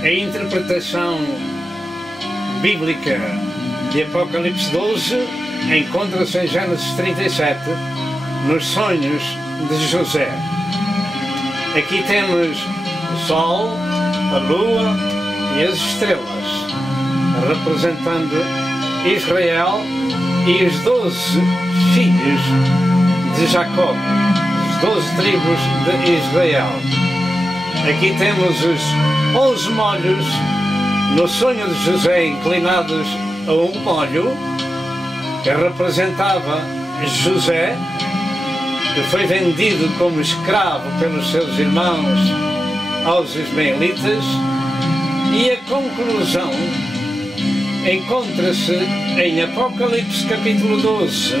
A interpretação bíblica de Apocalipse 12 encontra-se em Gênesis 37, nos sonhos de José. Aqui temos o Sol, a Lua e as estrelas, representando Israel e os 12 filhos de Jacó, as 12 tribos de Israel. Aqui temos os 11 molhos no sonho de José, inclinados a um molho, que representava José, que foi vendido como escravo pelos seus irmãos aos ismaelitas, e a conclusão encontra-se em Apocalipse capítulo 12,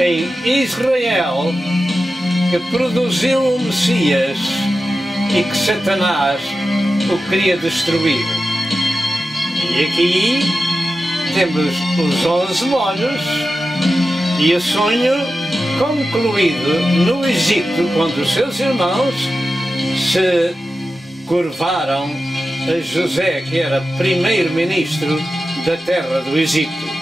em Israel, que produziu o Messias e que Satanás o queria destruir. E aqui temos os 11 molhos e o sonho concluído no Egito, quando os seus irmãos se curvaram a José, que era primeiro-ministro da terra do Egito.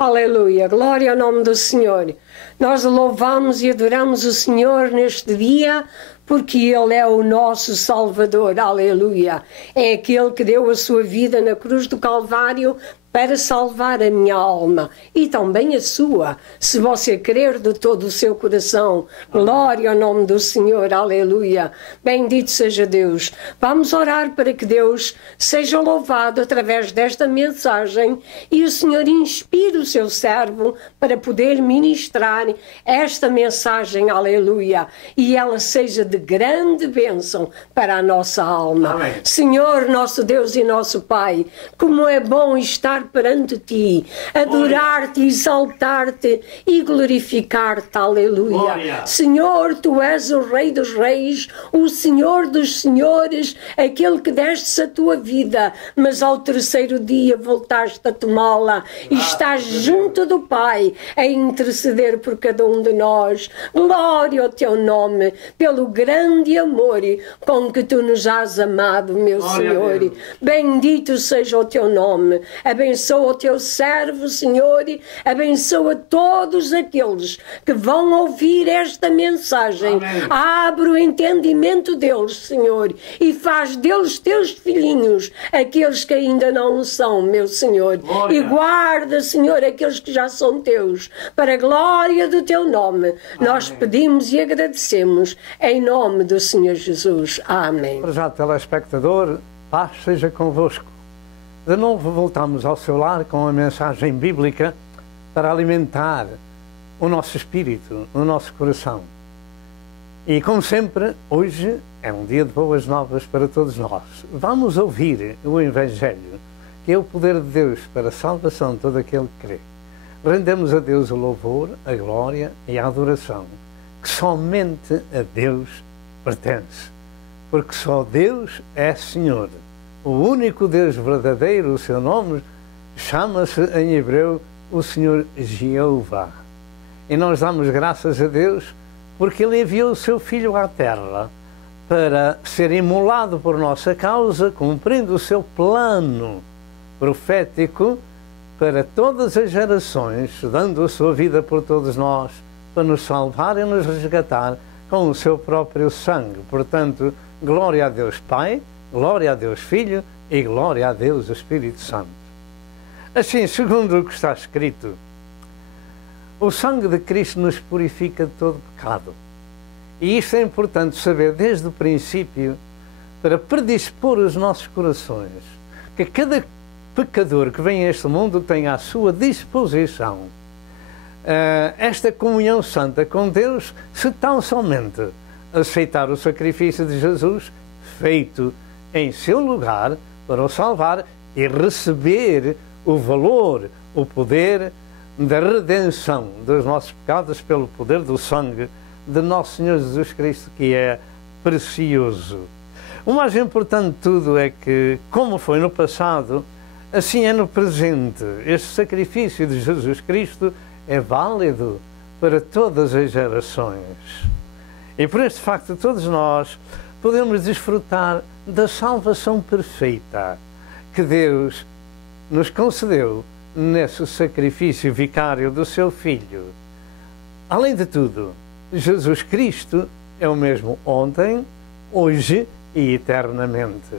Aleluia, glória ao nome do Senhor. Nós louvamos e adoramos o Senhor neste dia, porque Ele é o nosso Salvador, aleluia. É aquele que deu a sua vida na cruz do Calvário para salvar a minha alma e também a sua, se você crer de todo o seu coração. Glória ao nome do Senhor, aleluia. Bendito seja Deus. Vamos orar para que Deus seja louvado através desta mensagem e o Senhor inspire o seu servo para poder ministrar esta mensagem, aleluia, e ela seja de grande bênção para a nossa alma. Amém. Senhor, nosso Deus e nosso Pai, como é bom estar perante Ti, adorar-Te, exaltar-Te e glorificar-Te, aleluia. Glória. Senhor, Tu és o Rei dos Reis, o Senhor dos Senhores, aquele que destes a Tua vida, mas ao terceiro dia voltaste a tomá-la e estás junto do Pai a interceder por cada um de nós. Glória ao Teu nome, pelo grande amor com que Tu nos has amado, meu Senhor. Bendito seja o Teu nome. Abençoa o Teu servo, Senhor. Abençoa todos aqueles que vão ouvir esta mensagem. Amém. Abre o entendimento deles, Senhor, e faz deles Teus filhinhos, aqueles que ainda não o são, meu Senhor. Glória. E guarda, Senhor, aqueles que já são Teus, para a glória do Teu nome. Nós pedimos e agradecemos em nome do Senhor Jesus. Amém. Prezado telespectador, paz seja convosco. De novo voltamos ao seu lar com a mensagem bíblica para alimentar o nosso espírito, o nosso coração. E como sempre, hoje é um dia de boas novas para todos nós. Vamos ouvir o Evangelho, que é o poder de Deus para a salvação de todo aquele que crê. Rendemos a Deus o louvor, a glória e a adoração, que somente a Deus pertence, porque só Deus é Senhor. O único Deus verdadeiro, o seu nome chama-se em hebreu o Senhor Jeová. E nós damos graças a Deus porque Ele enviou o seu Filho à Terra para ser imolado por nossa causa, cumprindo o seu plano profético para todas as gerações, dando a sua vida por todos nós, para nos salvar e nos resgatar com o seu próprio sangue. Portanto, glória a Deus Pai, glória a Deus Filho e glória a Deus Espírito Santo. Assim, segundo o que está escrito, o sangue de Cristo nos purifica de todo pecado. E isto é importante saber desde o princípio para predispor os nossos corações, que cada pecador que vem a este mundo tem à sua disposição esta comunhão santa com Deus se tão somente aceitar o sacrifício de Jesus feito em seu lugar para o salvar e receber o valor, o poder da redenção dos nossos pecados pelo poder do sangue de nosso Senhor Jesus Cristo, que é precioso. O mais importante de tudo é que, como foi no passado, assim é no presente. Este sacrifício de Jesus Cristo é válido para todas as gerações. E por este facto, todos nós podemos desfrutar da salvação perfeita que Deus nos concedeu nesse sacrifício vicário do seu Filho. Além de tudo, Jesus Cristo é o mesmo ontem, hoje e eternamente.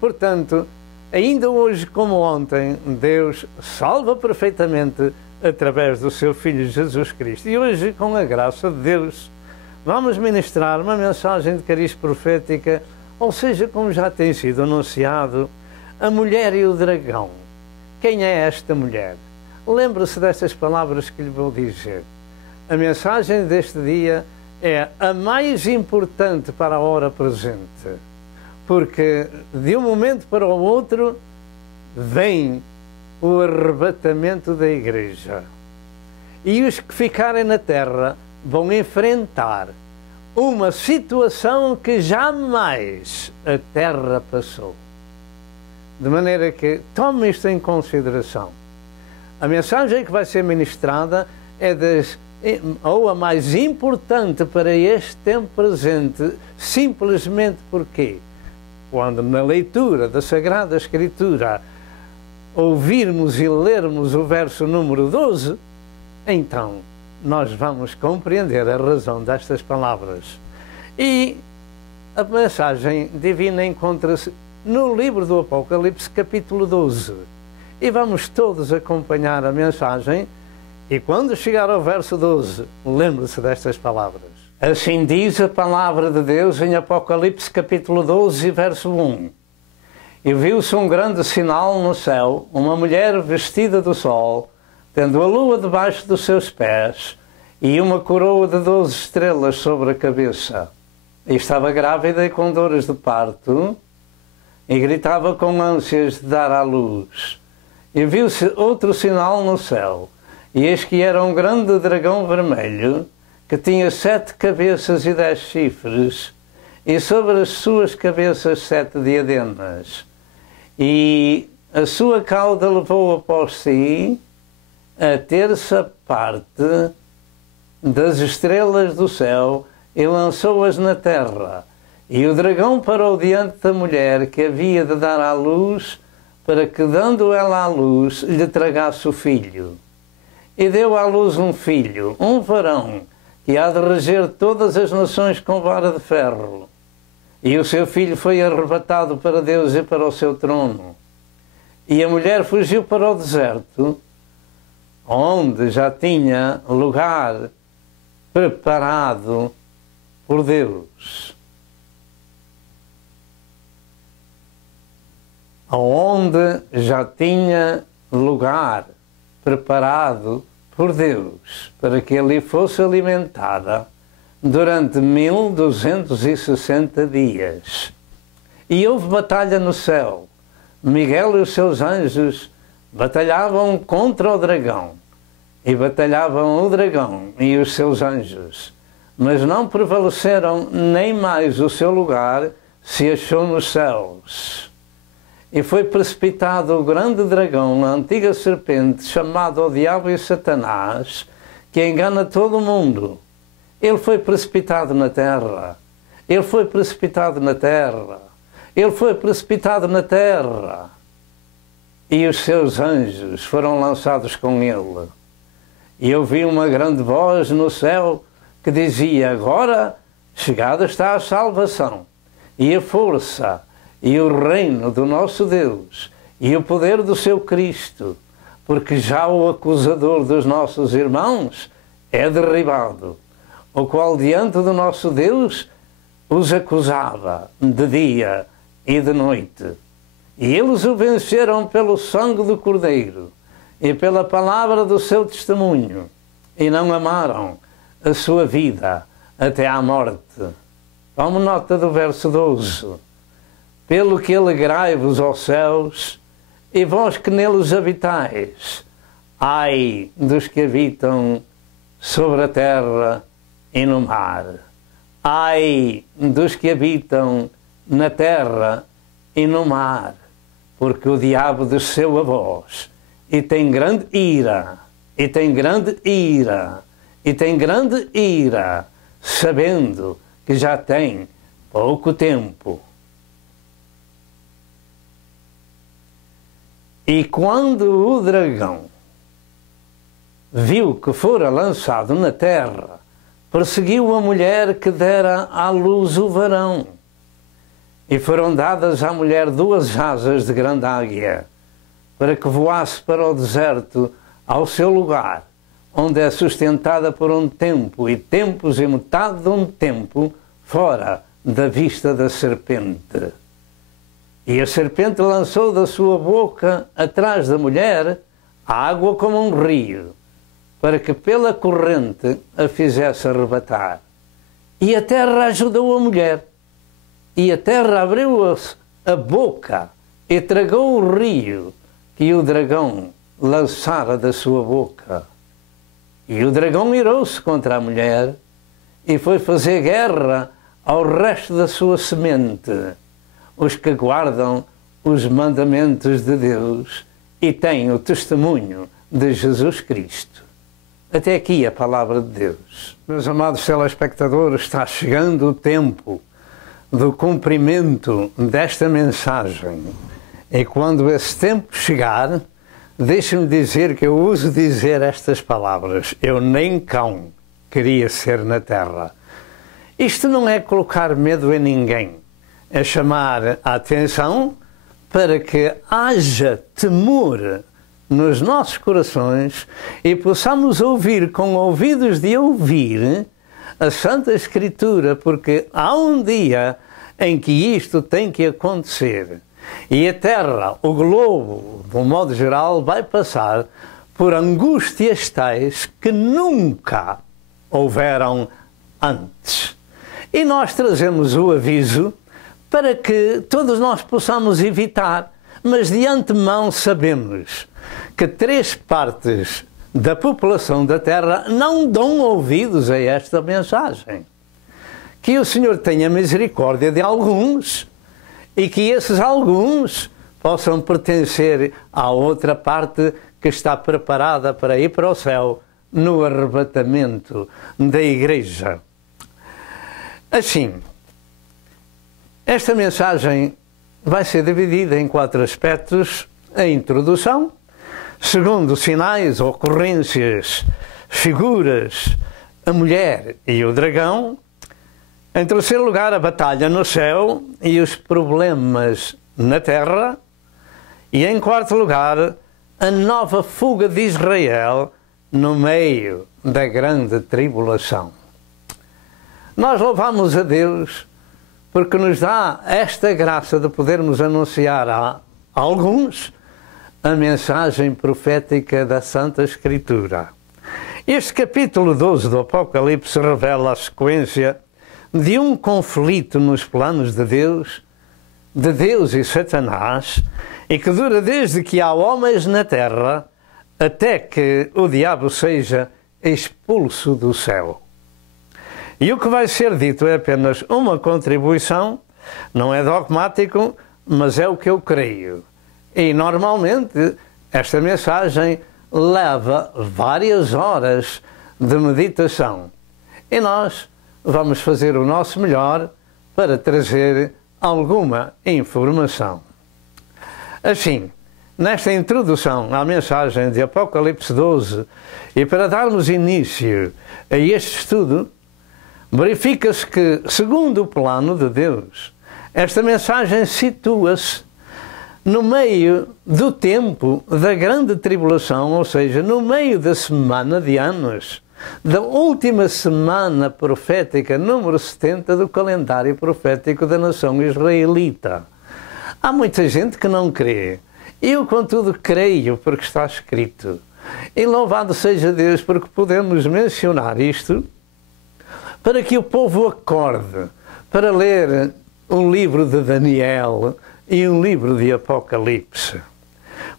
Portanto, ainda hoje como ontem, Deus salva perfeitamente através do seu Filho Jesus Cristo. E hoje, com a graça de Deus, vamos ministrar uma mensagem de cariz profética, ou seja, como já tem sido anunciado, a mulher e o dragão. Quem é esta mulher? Lembre-se destas palavras que lhe vou dizer. A mensagem deste dia é a mais importante para a hora presente, porque de um momento para o outro vem o arrebatamento da Igreja. E os que ficarem na terra vão enfrentar uma situação que jamais a terra passou. De maneira que tome isto em consideração. A mensagem que vai ser ministrada é ou a mais importante para este tempo presente, simplesmente porque, quando na leitura da Sagrada Escritura ouvirmos e lermos o verso número 12, então nós vamos compreender a razão destas palavras. E a mensagem divina encontra-se no livro do Apocalipse, capítulo 12. E vamos todos acompanhar a mensagem, e quando chegar ao verso 12, lembre-se destas palavras. Assim diz a palavra de Deus em Apocalipse, capítulo 12, verso 1. E viu-se um grande sinal no céu, uma mulher vestida do sol, tendo a lua debaixo dos seus pés, e uma coroa de 12 estrelas sobre a cabeça. E estava grávida e com dores de parto, e gritava com ânsias de dar à luz. E viu-se outro sinal no céu, e eis que era um grande dragão vermelho, que tinha 7 cabeças e 10 chifres, e sobre as suas cabeças 7 diademas. E a sua cauda levou após si a terça parte das estrelas do céu e lançou-as na terra. E o dragão parou diante da mulher que havia de dar à luz, para que, dando ela à luz, lhe tragasse o filho. E deu à luz um filho, um varão, que há de reger todas as nações com vara de ferro. E o seu filho foi arrebatado para Deus e para o seu trono. E a mulher fugiu para o deserto, onde já tinha lugar preparado por Deus. Onde já tinha lugar preparado por Deus, para que ali fosse alimentada durante 1260 dias. E houve batalha no céu. Miguel e os seus anjos batalhavam contra o dragão, e batalhavam o dragão e os seus anjos, mas não prevaleceram, nem mais o seu lugar se achou nos céus. E foi precipitado o grande dragão, a antiga serpente, chamado o Diabo e Satanás, que engana todo o mundo. Ele foi precipitado na terra. Ele foi precipitado na terra. Ele foi precipitado na terra. E os seus anjos foram lançados com ele. E eu vi uma grande voz no céu que dizia: agora chegada está a salvação, e a força, e o reino do nosso Deus, e o poder do seu Cristo, porque já o acusador dos nossos irmãos é derribado, o qual diante do nosso Deus os acusava de dia e de noite. E eles o venceram pelo sangue do Cordeiro e pela palavra do seu testemunho, e não amaram a sua vida até à morte. Tome nota do verso 12. Pelo que alegrai-vos, ó céus, e vós que neles habitais, ai dos que habitam sobre a terra e no mar. Ai dos que habitam na terra e no mar, porque o diabo desceu a vós, e tem grande ira, e tem grande ira, e tem grande ira, sabendo que já tem pouco tempo. E quando o dragão viu que fora lançado na terra, perseguiu a mulher que dera à luz o varão. E foram dadas à mulher 2 asas de grande águia, para que voasse para o deserto, ao seu lugar, onde é sustentada por um tempo, e tempos e metade de um tempo, fora da vista da serpente. E a serpente lançou da sua boca, atrás da mulher, a água como um rio, para que pela corrente a fizesse arrebatar. E a terra ajudou a mulher. E a terra abriu a boca e tragou o rio que o dragão lançara da sua boca. E o dragão irou-se contra a mulher e foi fazer guerra ao resto da sua semente, os que guardam os mandamentos de Deus e têm o testemunho de Jesus Cristo. Até aqui a palavra de Deus. Meus amados telespectadores, está chegando o tempo do cumprimento desta mensagem. E quando esse tempo chegar, deixe-me dizer que eu uso dizer estas palavras: eu nem cão queria ser na terra. Isto não é colocar medo em ninguém, é chamar a atenção para que haja temor nos nossos corações e possamos ouvir com ouvidos de ouvir a Santa Escritura, porque há um dia em que isto tem que acontecer. E a Terra, o globo, de um modo geral, vai passar por angústias tais que nunca houveram antes. E nós trazemos o aviso para que todos nós possamos evitar, mas de antemão sabemos que 3/4 da população da Terra não dão ouvidos a esta mensagem. Que o Senhor tenha misericórdia de alguns e que esses alguns possam pertencer à outra parte que está preparada para ir para o céu no arrebatamento da Igreja. Assim, esta mensagem vai ser dividida em 4 aspectos: a introdução, segundo, sinais, ocorrências, figuras, a mulher e o dragão, em terceiro lugar, a batalha no céu e os problemas na terra, e em quarto lugar, a nova fuga de Israel no meio da grande tribulação. Nós louvamos a Deus porque nos dá esta graça de podermos anunciar a alguns a mensagem profética da Santa Escritura. Este capítulo 12 do Apocalipse revela a sequência de um conflito nos planos de Deus e Satanás, e que dura desde que há homens na terra até que o diabo seja expulso do céu. E o que vai ser dito é apenas uma contribuição, não é dogmático, mas é o que eu creio. E normalmente esta mensagem leva várias horas de meditação. E nós vamos fazer o nosso melhor para trazer alguma informação. Assim, nesta introdução à mensagem de Apocalipse 12, e para darmos início a este estudo, verifica-se que, segundo o plano de Deus, esta mensagem situa-se no meio do tempo da grande tribulação, ou seja, no meio da semana de anos, da última semana profética, número 70 do calendário profético da nação israelita. Há muita gente que não crê. Eu, contudo, creio, porque está escrito: E louvado seja Deus porque podemos mencionar isto para que o povo acorde para ler um livro de Daniel e um livro de Apocalipse.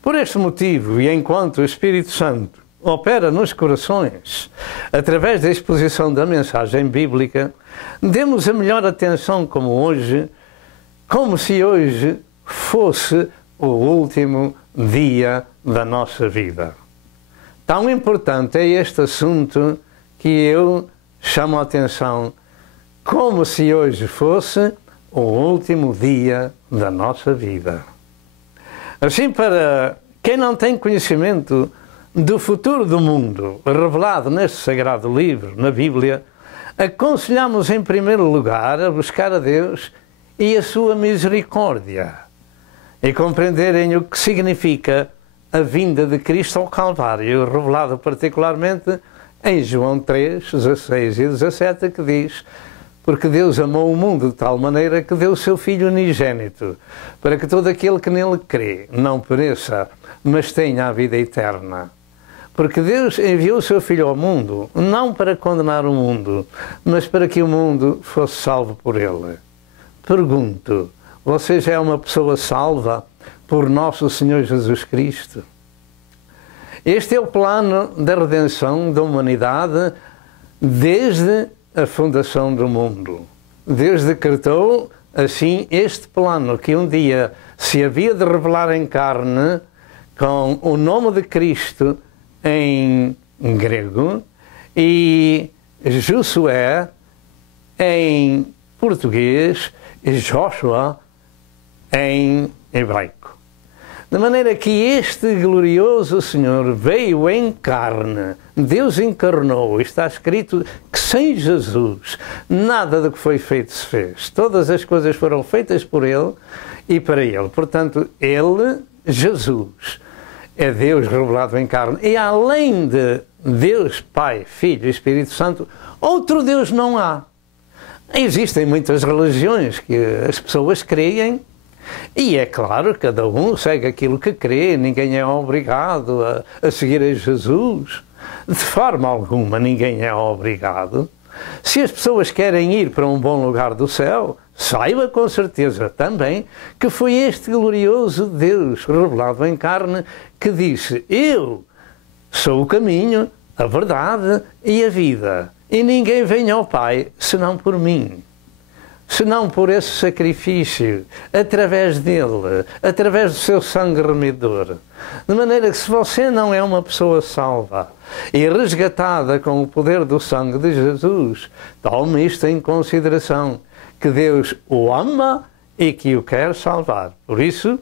Por este motivo, e enquanto o Espírito Santo opera nos corações, através da exposição da mensagem bíblica, demos a melhor atenção como se hoje fosse o último dia da nossa vida. Tão importante é este assunto que eu chamo a atenção, como se hoje fosse o último dia da nossa vida. Assim, para quem não tem conhecimento do futuro do mundo revelado neste sagrado livro, na Bíblia, aconselhamos em primeiro lugar a buscar a Deus e a sua misericórdia e compreenderem o que significa a vinda de Cristo ao Calvário, revelado particularmente em João 3, 16 e 17, que diz: porque Deus amou o mundo de tal maneira que deu o seu Filho unigênito, para que todo aquele que nele crê não pereça, mas tenha a vida eterna. Porque Deus enviou o seu Filho ao mundo, não para condenar o mundo, mas para que o mundo fosse salvo por ele. Pergunto, você já é uma pessoa salva por nosso Senhor Jesus Cristo? Este é o plano da redenção da humanidade desde a fundação do mundo. Deus decretou assim este plano, que um dia se havia de revelar em carne com o nome de Cristo em grego e Josué em português e Joshua em hebraico. De maneira que este glorioso Senhor veio em carne, Deus encarnou, está escrito que sem Jesus nada do que foi feito se fez. Todas as coisas foram feitas por Ele e para Ele. Portanto, Ele, Jesus, é Deus revelado em carne. E além de Deus, Pai, Filho e Espírito Santo, outro Deus não há. Existem muitas religiões que as pessoas creem, e é claro, cada um segue aquilo que crê, ninguém é obrigado a seguir a Jesus. De forma alguma, ninguém é obrigado. Se as pessoas querem ir para um bom lugar do céu, saiba com certeza também que foi este glorioso Deus revelado em carne que disse: eu sou o caminho, a verdade e a vida, e ninguém vem ao Pai senão por mim. Senão por esse sacrifício, através dele, através do seu sangue remidor. De maneira que se você não é uma pessoa salva e resgatada com o poder do sangue de Jesus, tome isto em consideração, que Deus o ama e que o quer salvar. Por isso,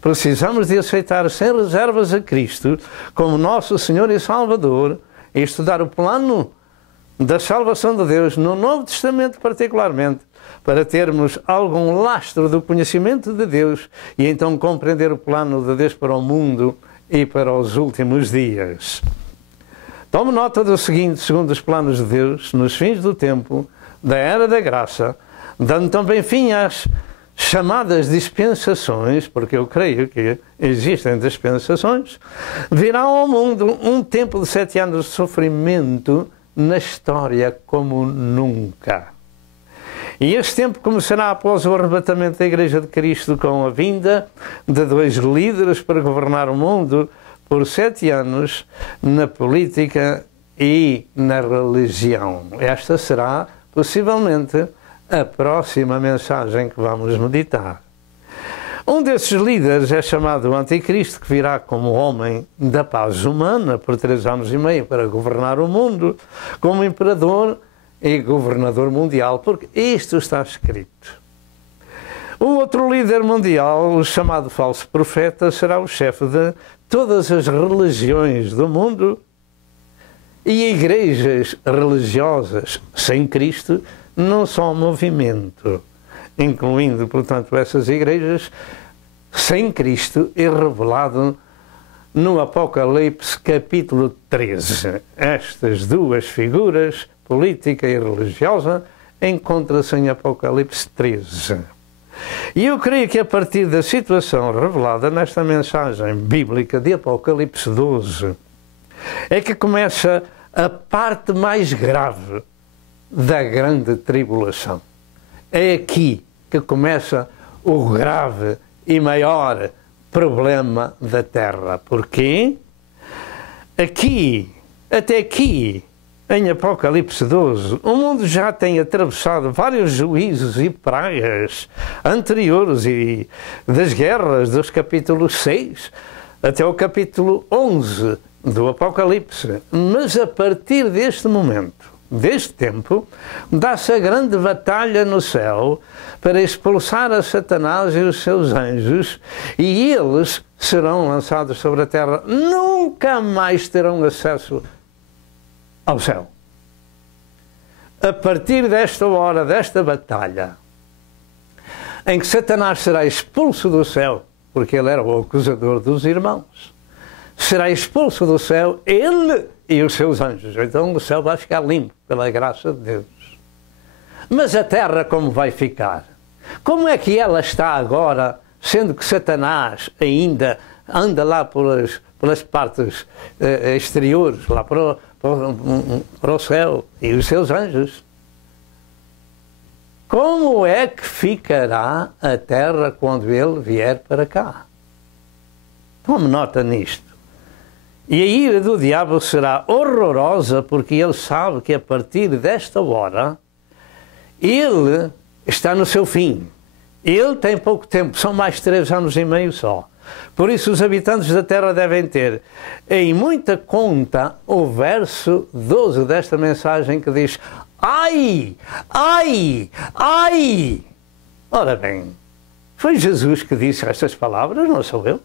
precisamos de aceitar sem reservas a Cristo como nosso Senhor e Salvador e estudar o plano da salvação de Deus no Novo Testamento particularmente, para termos algum lastro do conhecimento de Deus e então compreender o plano de Deus para o mundo e para os últimos dias. Tome nota do seguinte: segundo os planos de Deus, nos fins do tempo, da era da graça, dando também fim às chamadas dispensações, porque eu creio que existem dispensações, virá ao mundo um tempo de 7 anos de sofrimento na história como nunca. E este tempo começará após o arrebatamento da Igreja de Cristo, com a vinda de 2 líderes para governar o mundo por 7 anos na política e na religião. Esta será, possivelmente, a próxima mensagem que vamos meditar. Um desses líderes é chamado o Anticristo, que virá como homem da paz humana por 3 anos e meio para governar o mundo, como imperador e governador mundial, porque isto está escrito. O outro líder mundial, o chamado falso profeta, será o chefe de todas as religiões do mundo, e igrejas religiosas sem Cristo não são movimento, incluindo, portanto, essas igrejas sem Cristo e revelado no Apocalipse capítulo 13. Estas duas figuras, política e religiosa, encontra-se em Apocalipse 13. E eu creio que a partir da situação revelada nesta mensagem bíblica de Apocalipse 12, é que começa a parte mais grave da grande tribulação. É aqui que começa o grave e maior problema da terra. Porquê? Até aqui, em Apocalipse 12, o mundo já tem atravessado vários juízos e pragas anteriores e das guerras dos capítulos 6 até o capítulo 11 do Apocalipse. Mas a partir deste momento, deste tempo, dá-se a grande batalha no céu para expulsar a Satanás e os seus anjos, e eles serão lançados sobre a terra. Nunca mais terão acesso ao céu. A partir desta hora, desta batalha, em que Satanás será expulso do céu, porque ele era o acusador dos irmãos, será expulso do céu ele e os seus anjos. Então o céu vai ficar limpo pela graça de Deus. Mas a terra como vai ficar? Como é que ela está agora, sendo que Satanás ainda anda lá pelas partes exteriores, lá para o céu, e os seus anjos? Como é que ficará a terra quando ele vier para cá? Tome nota nisto. E a ira do diabo será horrorosa, porque ele sabe que a partir desta hora ele está no seu fim. Ele tem pouco tempo, são mais 3 anos e meio só. Por isso os habitantes da terra devem ter em muita conta o verso 12 desta mensagem que diz: ai, ai, ai. Ora bem, foi Jesus que disse estas palavras, não sou eu.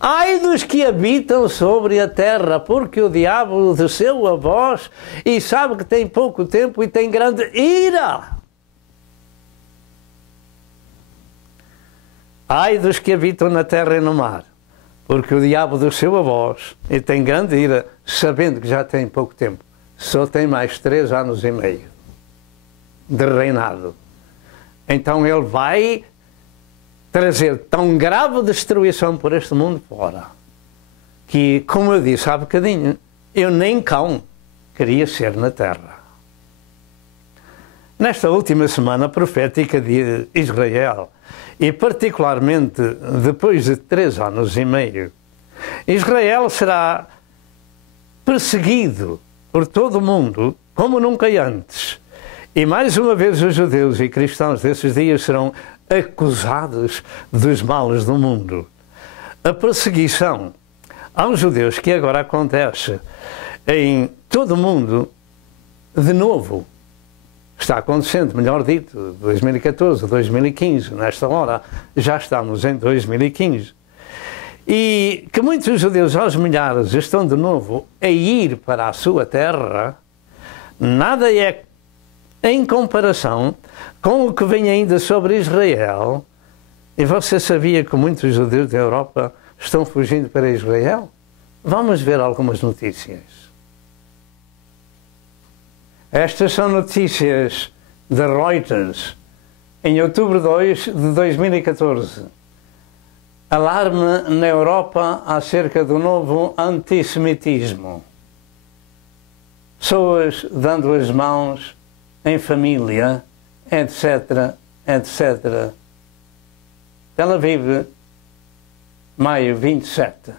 Ai dos que habitam sobre a terra, porque o diabo desceu a vós e sabe que tem pouco tempo e tem grande ira. Ai dos que habitam na terra e no mar, porque o diabo desceu a vós e tem grande ira, sabendo que já tem pouco tempo. Só tem mais 3 anos e meio de reinado. Então ele vai trazer tão grave destruição por este mundo fora, que, como eu disse há bocadinho, eu nem cão queria ser na terra. Nesta última semana profética de Israel, e particularmente depois de 3 anos e meio, Israel será perseguido por todo o mundo como nunca antes. E mais uma vez os judeus e cristãos desses dias serão acusados dos males do mundo. A perseguição aos judeus que agora acontece em todo o mundo, de novo, está acontecendo, melhor dito, 2014, 2015, nesta hora já estamos em 2015. E que muitos judeus aos milhares estão de novo a ir para a sua terra, nada é em comparação com o que vem ainda sobre Israel. E você sabia que muitos judeus da Europa estão fugindo para Israel? Vamos ver algumas notícias. Estas são notícias de Reuters, em outubro 2 de 2014. Alarme na Europa acerca do novo antissemitismo. Pessoas dando as mãos em família, etc, etc. Tel Aviv, maio 27.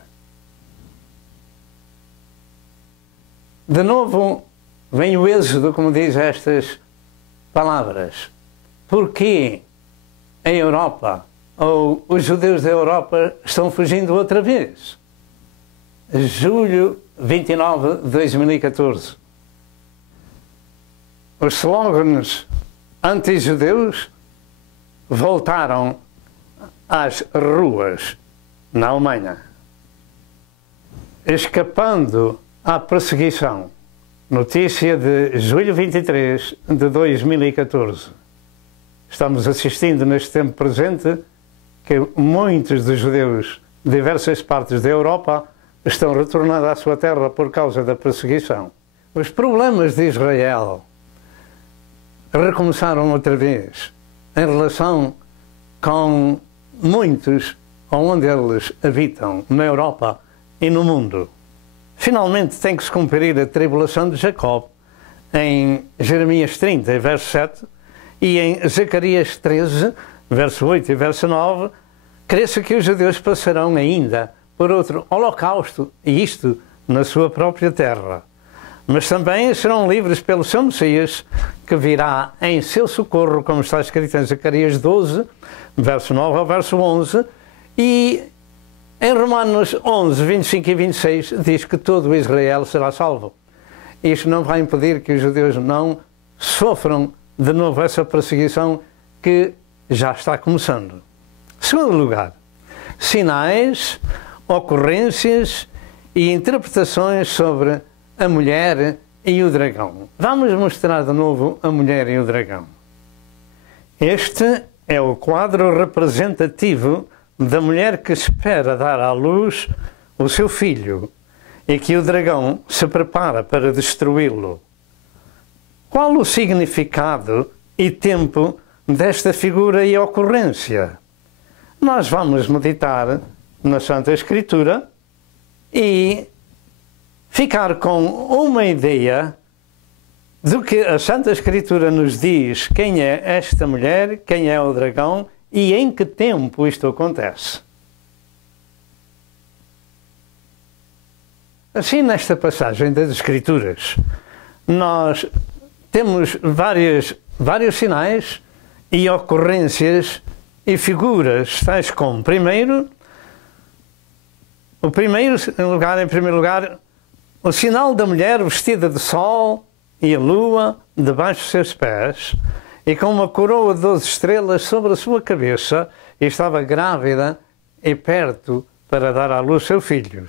De novo, vem o êxodo, como diz estas palavras. Porquê em Europa, ou os judeus da Europa estão fugindo outra vez? Julho 29 de 2014. Os slogans anti-judeus voltaram às ruas na Alemanha, escapando à perseguição. Notícia de julho 23 de 2014. Estamos assistindo neste tempo presente que muitos dos judeus de diversas partes da Europa estão retornando à sua terra por causa da perseguição. Os problemas de Israel recomeçaram outra vez em relação com muitos onde eles habitam, na Europa e no mundo. finalmente tem que se cumprir a tribulação de Jacó em Jeremias 30, verso 7, e em Zacarias 13, verso 8 e verso 9, crê-se que os judeus passarão ainda por outro holocausto, e isto na sua própria terra. Mas também serão livres pelo seu Messias, que virá em seu socorro, como está escrito em Zacarias 12, verso 9 ao verso 11, e em Romanos 11, 25 e 26 diz que todo Israel será salvo. Isto não vai impedir que os judeus não sofram de novo essa perseguição que já está começando. Segundo lugar, sinais, ocorrências e interpretações sobre a mulher e o dragão. Vamos mostrar de novo a mulher e o dragão. Este é o quadro representativo da mulher que espera dar à luz o seu filho e que o dragão se prepara para destruí-lo. Qual o significado e tempo desta figura e ocorrência? Nós vamos meditar na Santa Escritura e ficar com uma ideia do que a Santa Escritura nos diz, quem é esta mulher, quem é o dragão e em que tempo isto acontece. Assim, nesta passagem das Escrituras, nós temos vários sinais e ocorrências e figuras, tais como, em primeiro lugar, o sinal da mulher vestida de sol e a lua debaixo dos seus pés e com uma coroa de 12 estrelas sobre a sua cabeça, e estava grávida e perto para dar à luz seu filho.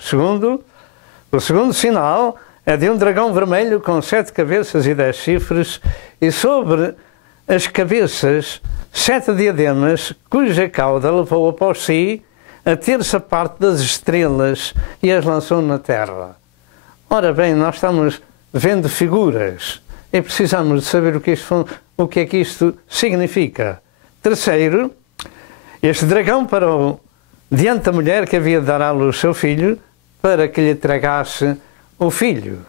O segundo sinal é de um dragão vermelho com 7 cabeças e 10 chifres, e sobre as cabeças 7 diademas, cuja cauda levou após si a terça parte das estrelas e as lançou na terra. Ora bem, nós estamos vendo figuras e precisamos de saber o que é que isto significa. Terceiro, este dragão parou diante da mulher que havia de dar à luz seu filho para que lhe tragasse o filho.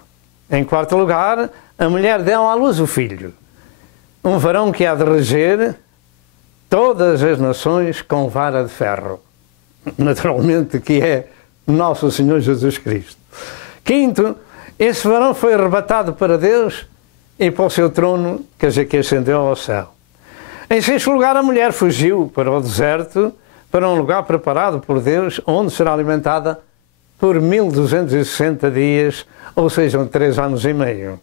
Em quarto lugar, a mulher deu à luz o filho, um varão que há de reger todas as nações com vara de ferro. Naturalmente que é nosso Senhor Jesus Cristo. Quinto, esse varão foi arrebatado para Deus e para o seu trono, quer dizer, que ascendeu ao céu. Em sexto lugar, a mulher fugiu para o deserto, para um lugar preparado por Deus, onde será alimentada por 1260 dias, ou seja, 3 anos e meio.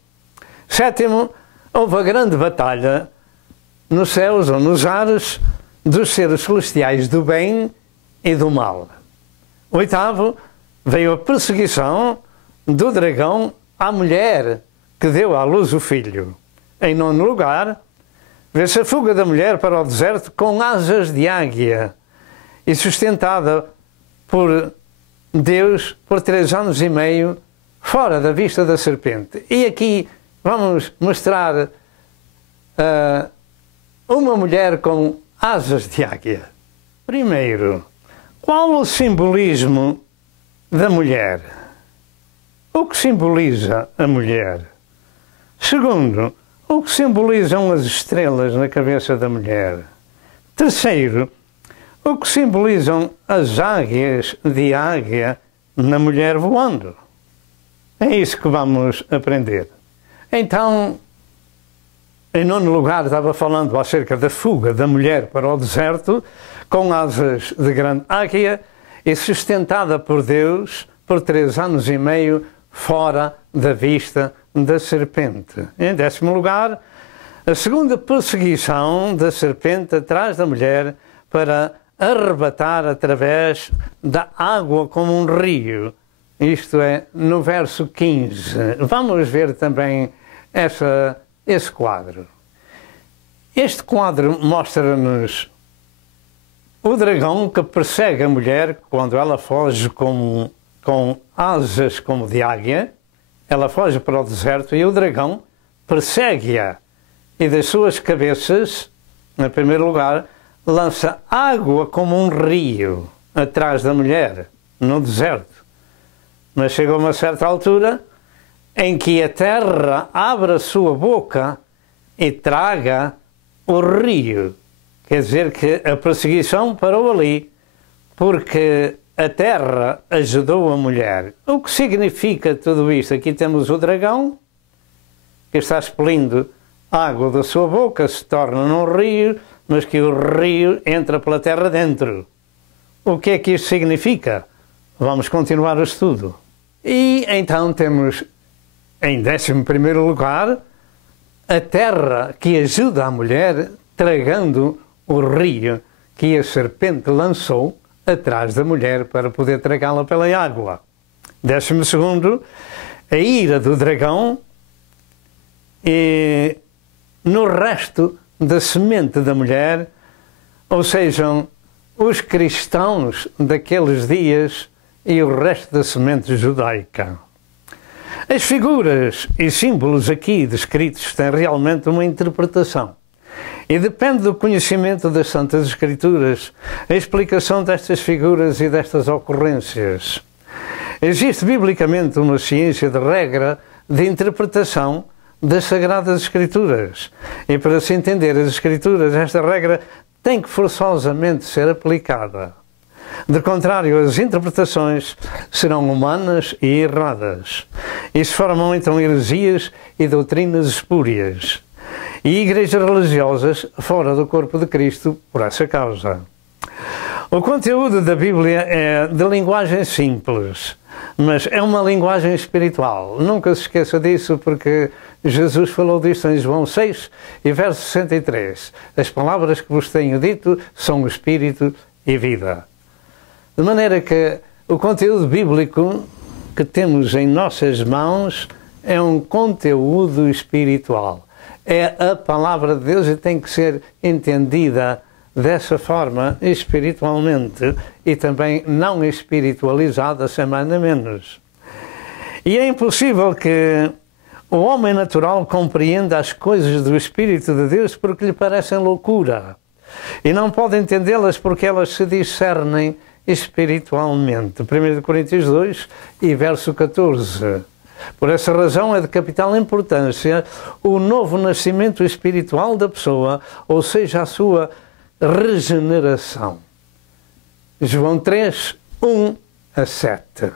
Sétimo, houve a grande batalha nos céus ou nos ares dos seres celestiais do bem e do mal. Oitavo, veio a perseguição do dragão à mulher que deu à luz o filho. Em nono lugar, vê-se a fuga da mulher para o deserto com asas de águia e sustentada por Deus por 3 anos e meio fora da vista da serpente. E aqui vamos mostrar uma mulher com asas de águia. Primeiro, qual o simbolismo da mulher? O que simboliza a mulher? Segundo, o que simbolizam as estrelas na cabeça da mulher? Terceiro, o que simbolizam as águias de águia na mulher voando? É isso que vamos aprender. Então, em nono lugar, estava falando acerca da fuga da mulher para o deserto, com asas de grande águia e sustentada por Deus por 3 anos e meio fora da vista da serpente. Em décimo lugar, a segunda perseguição da serpente atrás da mulher para arrebatar através da água como um rio. Isto é, no verso 15. Vamos ver também esse quadro. Este quadro mostra-nos o dragão que persegue a mulher quando ela foge com asas como de águia. Ela foge para o deserto e o dragão persegue-a. E das suas cabeças, em primeiro lugar, lança água como um rio atrás da mulher, no deserto. Mas chegou uma certa altura em que a terra abre a sua boca e traga o rio. Quer dizer que a perseguição parou ali, porque a terra ajudou a mulher. O que significa tudo isto? Aqui temos o dragão, que está expelindo água da sua boca, se torna num rio, mas que o rio entra pela terra dentro. O que é que isto significa? Vamos continuar o estudo. E então temos, em 11º lugar, a terra que ajuda a mulher tragando o rio que a serpente lançou atrás da mulher para poder tragá-la pela água. 12º, a ira do dragão e no resto da semente da mulher, ou sejam, os cristãos daqueles dias e o resto da semente judaica. As figuras e símbolos aqui descritos têm realmente uma interpretação. E depende do conhecimento das Santas Escrituras a explicação destas figuras e destas ocorrências. Existe biblicamente uma ciência de regra de interpretação das Sagradas Escrituras. E para se entender as Escrituras, esta regra tem que forçosamente ser aplicada. De contrário, as interpretações serão humanas e erradas. E se formam então heresias e doutrinas espúrias. E igrejas religiosas fora do corpo de Cristo por essa causa. O conteúdo da Bíblia é de linguagem simples, mas é uma linguagem espiritual. Nunca se esqueça disso, porque Jesus falou disto em João 6 e verso 63. As palavras que vos tenho dito são espírito e vida. De maneira que o conteúdo bíblico que temos em nossas mãos é um conteúdo espiritual. É a palavra de Deus e tem que ser entendida dessa forma espiritualmente e também não espiritualizada, sem mais nem menos. E é impossível que o homem natural compreenda as coisas do Espírito de Deus porque lhe parecem loucura. E não pode entendê-las porque elas se discernem espiritualmente. 1 Coríntios 2 e verso 14. Por essa razão é de capital importância o novo nascimento espiritual da pessoa, ou seja, a sua regeneração. João 3, 1 a 7.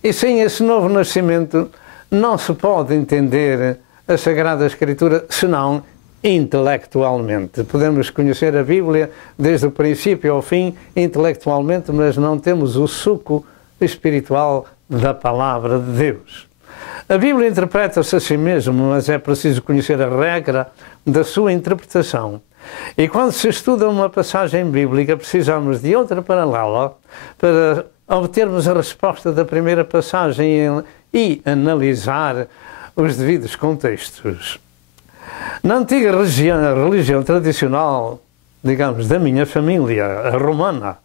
E sem esse novo nascimento não se pode entender a Sagrada Escritura senão intelectualmente. Podemos conhecer a Bíblia desde o princípio ao fim intelectualmente, mas não temos o suco espiritual da Palavra de Deus. A Bíblia interpreta-se a si mesma, mas é preciso conhecer a regra da sua interpretação. E quando se estuda uma passagem bíblica, precisamos de outra paralela para obtermos a resposta da primeira passagem e analisar os devidos contextos. Na antiga religião tradicional, digamos, da minha família, a romana,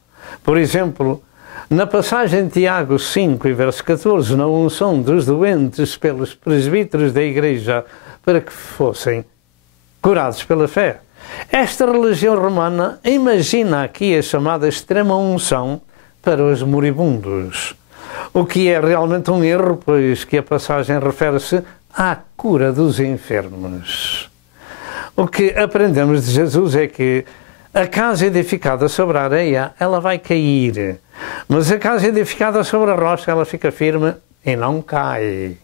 por exemplo, na passagem de Tiago 5 e verso 14, na unção dos doentes pelos presbíteros da Igreja para que fossem curados pela fé. Esta religião romana imagina aqui a chamada extrema unção para os moribundos, o que é realmente um erro, pois que a passagem refere-se à cura dos enfermos. O que aprendemos de Jesus é que a casa edificada sobre a areia, ela vai cair, mas a casa edificada sobre a rocha, ela fica firme e não cai.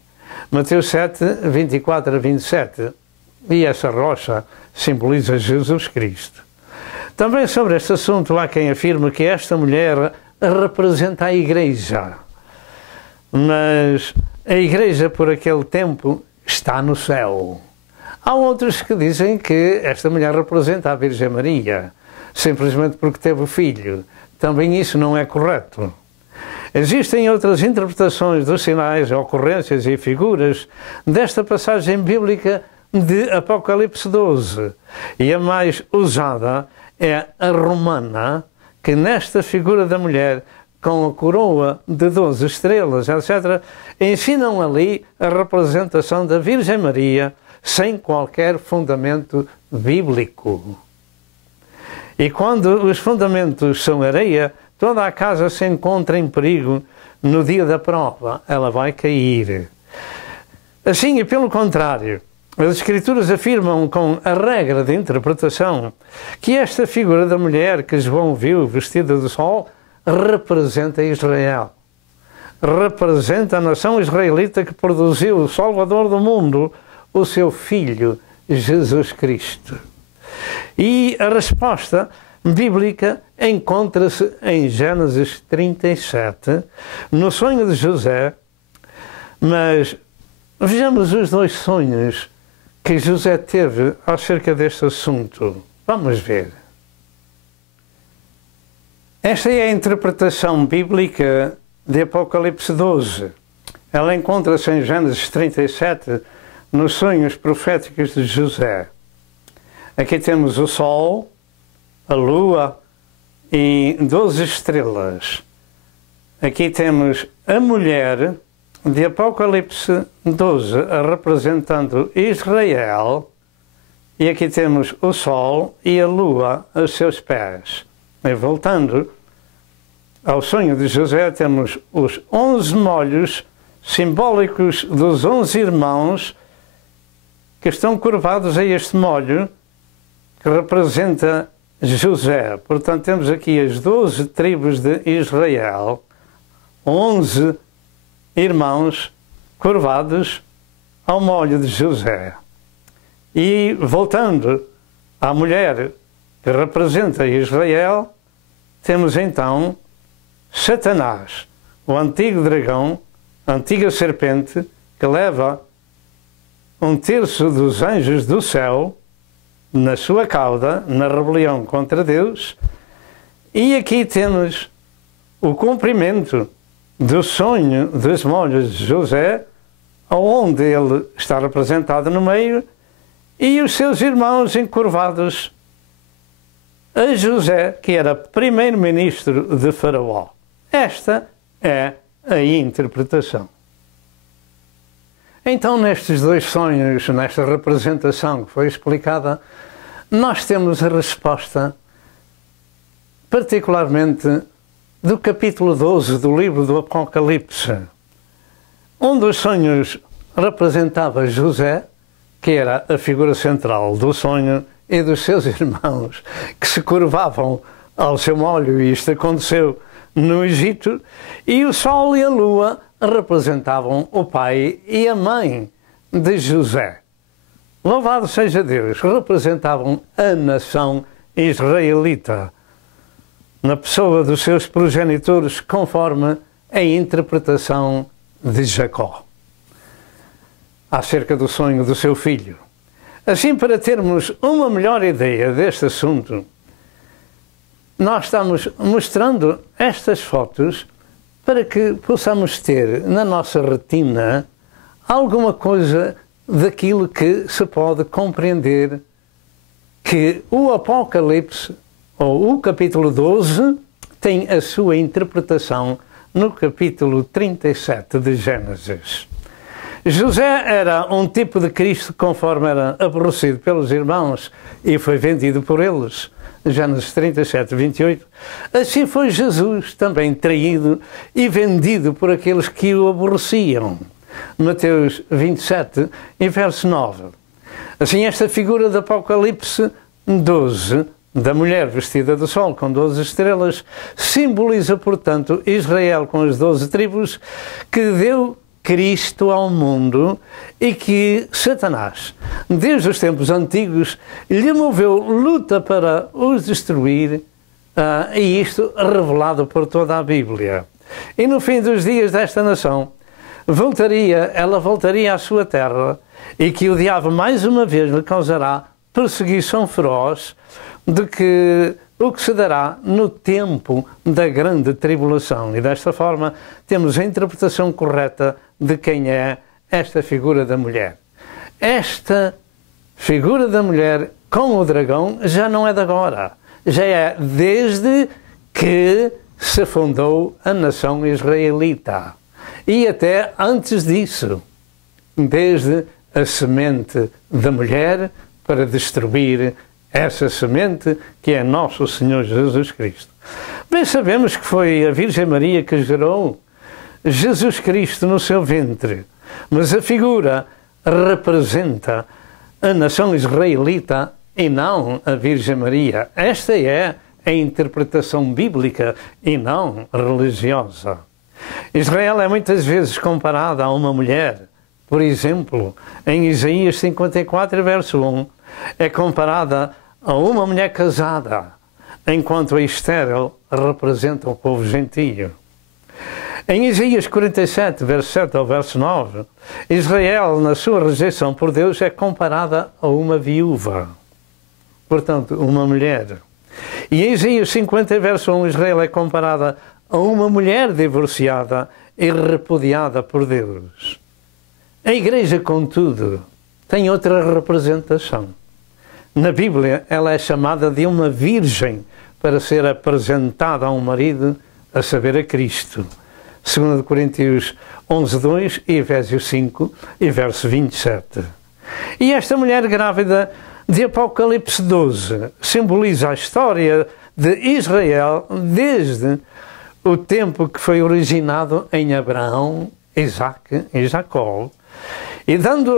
Mateus 7, 24 a 27. E essa rocha simboliza Jesus Cristo. Também sobre este assunto há quem afirme que esta mulher representa a Igreja. Mas a Igreja, por aquele tempo, está no céu. Há outros que dizem que esta mulher representa a Virgem Maria, simplesmente porque teve o filho. Também isso não é correto. Existem outras interpretações dos sinais, ocorrências e figuras desta passagem bíblica de Apocalipse 12. E a mais usada é a romana, que nesta figura da mulher, com a coroa de 12 estrelas, etc., ensinam ali a representação da Virgem Maria sem qualquer fundamento bíblico. E quando os fundamentos são areia, toda a casa se encontra em perigo, no dia da prova, ela vai cair. Assim, e pelo contrário, as Escrituras afirmam com a regra de interpretação que esta figura da mulher que João viu vestida de sol representa Israel. Representa a nação israelita que produziu o Salvador do mundo, o seu Filho, Jesus Cristo. E a resposta bíblica encontra-se em Gênesis 37, no sonho de José, mas vejamos os dois sonhos que José teve acerca deste assunto. Vamos ver. Esta é a interpretação bíblica de Apocalipse 12. Ela encontra-se em Gênesis 37, nos sonhos proféticos de José. Aqui temos o sol, a lua e 12 estrelas. Aqui temos a mulher de Apocalipse 12, representando Israel, e aqui temos o sol e a lua aos seus pés. E voltando ao sonho de José, temos os 11 molhos simbólicos dos 11 irmãos que estão curvados a este molho, que representa José. Portanto, temos aqui as 12 tribos de Israel, 11 irmãos curvados ao molho de José. E voltando à mulher que representa Israel, temos então Satanás, o antigo dragão, a antiga serpente, que leva 1/3 dos anjos do céu na sua cauda, na rebelião contra Deus. E aqui temos o cumprimento do sonho dos molhos de José, onde ele está representado no meio, e os seus irmãos encurvados a José, que era primeiro-ministro de Faraó. Esta é a interpretação. Então, nestes dois sonhos, nesta representação que foi explicada, nós temos a resposta, particularmente do capítulo 12 do livro do Apocalipse. Um dos sonhos representava José, que era a figura central do sonho, e dos seus irmãos, que se curvavam ao seu molho, e isto aconteceu no Egito, e o sol e a lua representavam o pai e a mãe de José. Louvado seja Deus, representavam a nação israelita, na pessoa dos seus progenitores, conforme a interpretação de Jacó, acerca do sonho do seu filho. Assim, para termos uma melhor ideia deste assunto, nós estamos mostrando estas fotos para que possamos ter na nossa retina alguma coisa daquilo que se pode compreender que o Apocalipse, ou o capítulo 12, tem a sua interpretação no capítulo 37 de Gênesis. José era um tipo de Cristo conforme era aborrecido pelos irmãos e foi vendido por eles. Gênesis 37, 28. Assim foi Jesus também traído e vendido por aqueles que o aborreciam. Mateus 27, e verso 9. Assim, esta figura do Apocalipse 12, da mulher vestida de sol com 12 estrelas, simboliza, portanto, Israel com as 12 tribos, que deu Cristo ao mundo e que Satanás, desde os tempos antigos, lhe moveu luta para os destruir, e isto revelado por toda a Bíblia. E no fim dos dias desta nação, ela voltaria à sua terra, e que o diabo mais uma vez lhe causará perseguição feroz, de que o que se dará no tempo da grande tribulação. E desta forma temos a interpretação correta de quem é esta figura da mulher. Esta figura da mulher com o dragão já não é de agora, já é desde que se fundou a nação israelita. E até antes disso, desde a semente da mulher para destruir essa semente que é nosso Senhor Jesus Cristo. Bem sabemos que foi a Virgem Maria que gerou Jesus Cristo no seu ventre, mas a figura representa a nação israelita e não a Virgem Maria. Esta é a interpretação bíblica e não religiosa. Israel é muitas vezes comparada a uma mulher. Por exemplo, em Isaías 54, verso 1, é comparada a uma mulher casada, enquanto a estéril representa o povo gentio. Em Isaías 47, verso 7 ao verso 9, Israel, na sua rejeição por Deus, é comparada a uma viúva, portanto, uma mulher. E em Isaías 50, verso 1, Israel é comparada a uma mulher divorciada e repudiada por Deus. A Igreja, contudo, tem outra representação. Na Bíblia, ela é chamada de uma virgem para ser apresentada a um marido, a saber, a Cristo. 2 Coríntios 11, 2 e Efésios 5 e verso 27. E esta mulher grávida de Apocalipse 12 simboliza a história de Israel desde o tempo que foi originado em Abraão, Isaque e Jacó, e dando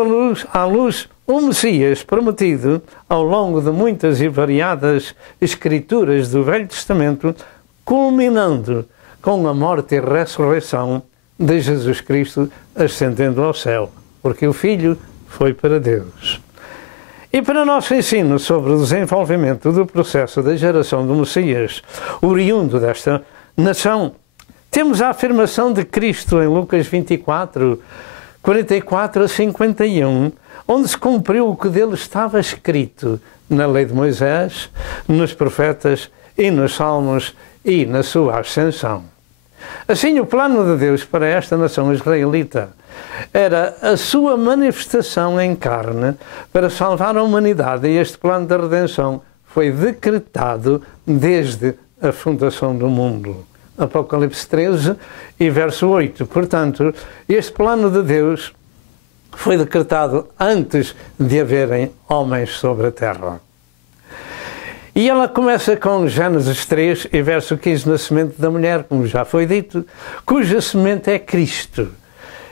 à luz o Messias prometido ao longo de muitas e variadas escrituras do Velho Testamento, culminando com a morte e ressurreição de Jesus Cristo ascendendo ao céu, porque o Filho foi para Deus. E para o nosso ensino sobre o desenvolvimento do processo da geração do Messias, oriundo desta nação, temos a afirmação de Cristo em Lucas 24, 44 a 51, onde se cumpriu o que dele estava escrito na lei de Moisés, nos profetas e nos salmos e na sua ascensão. Assim, o plano de Deus para esta nação israelita era a sua manifestação em carne para salvar a humanidade, e este plano da redenção foi decretado desde a fundação do mundo. Apocalipse 13 e verso 8. Portanto, este plano de Deus foi decretado antes de haverem homens sobre a terra. E ela começa com Gênesis 3 e verso 15, nascimento da mulher, como já foi dito, cuja semente é Cristo.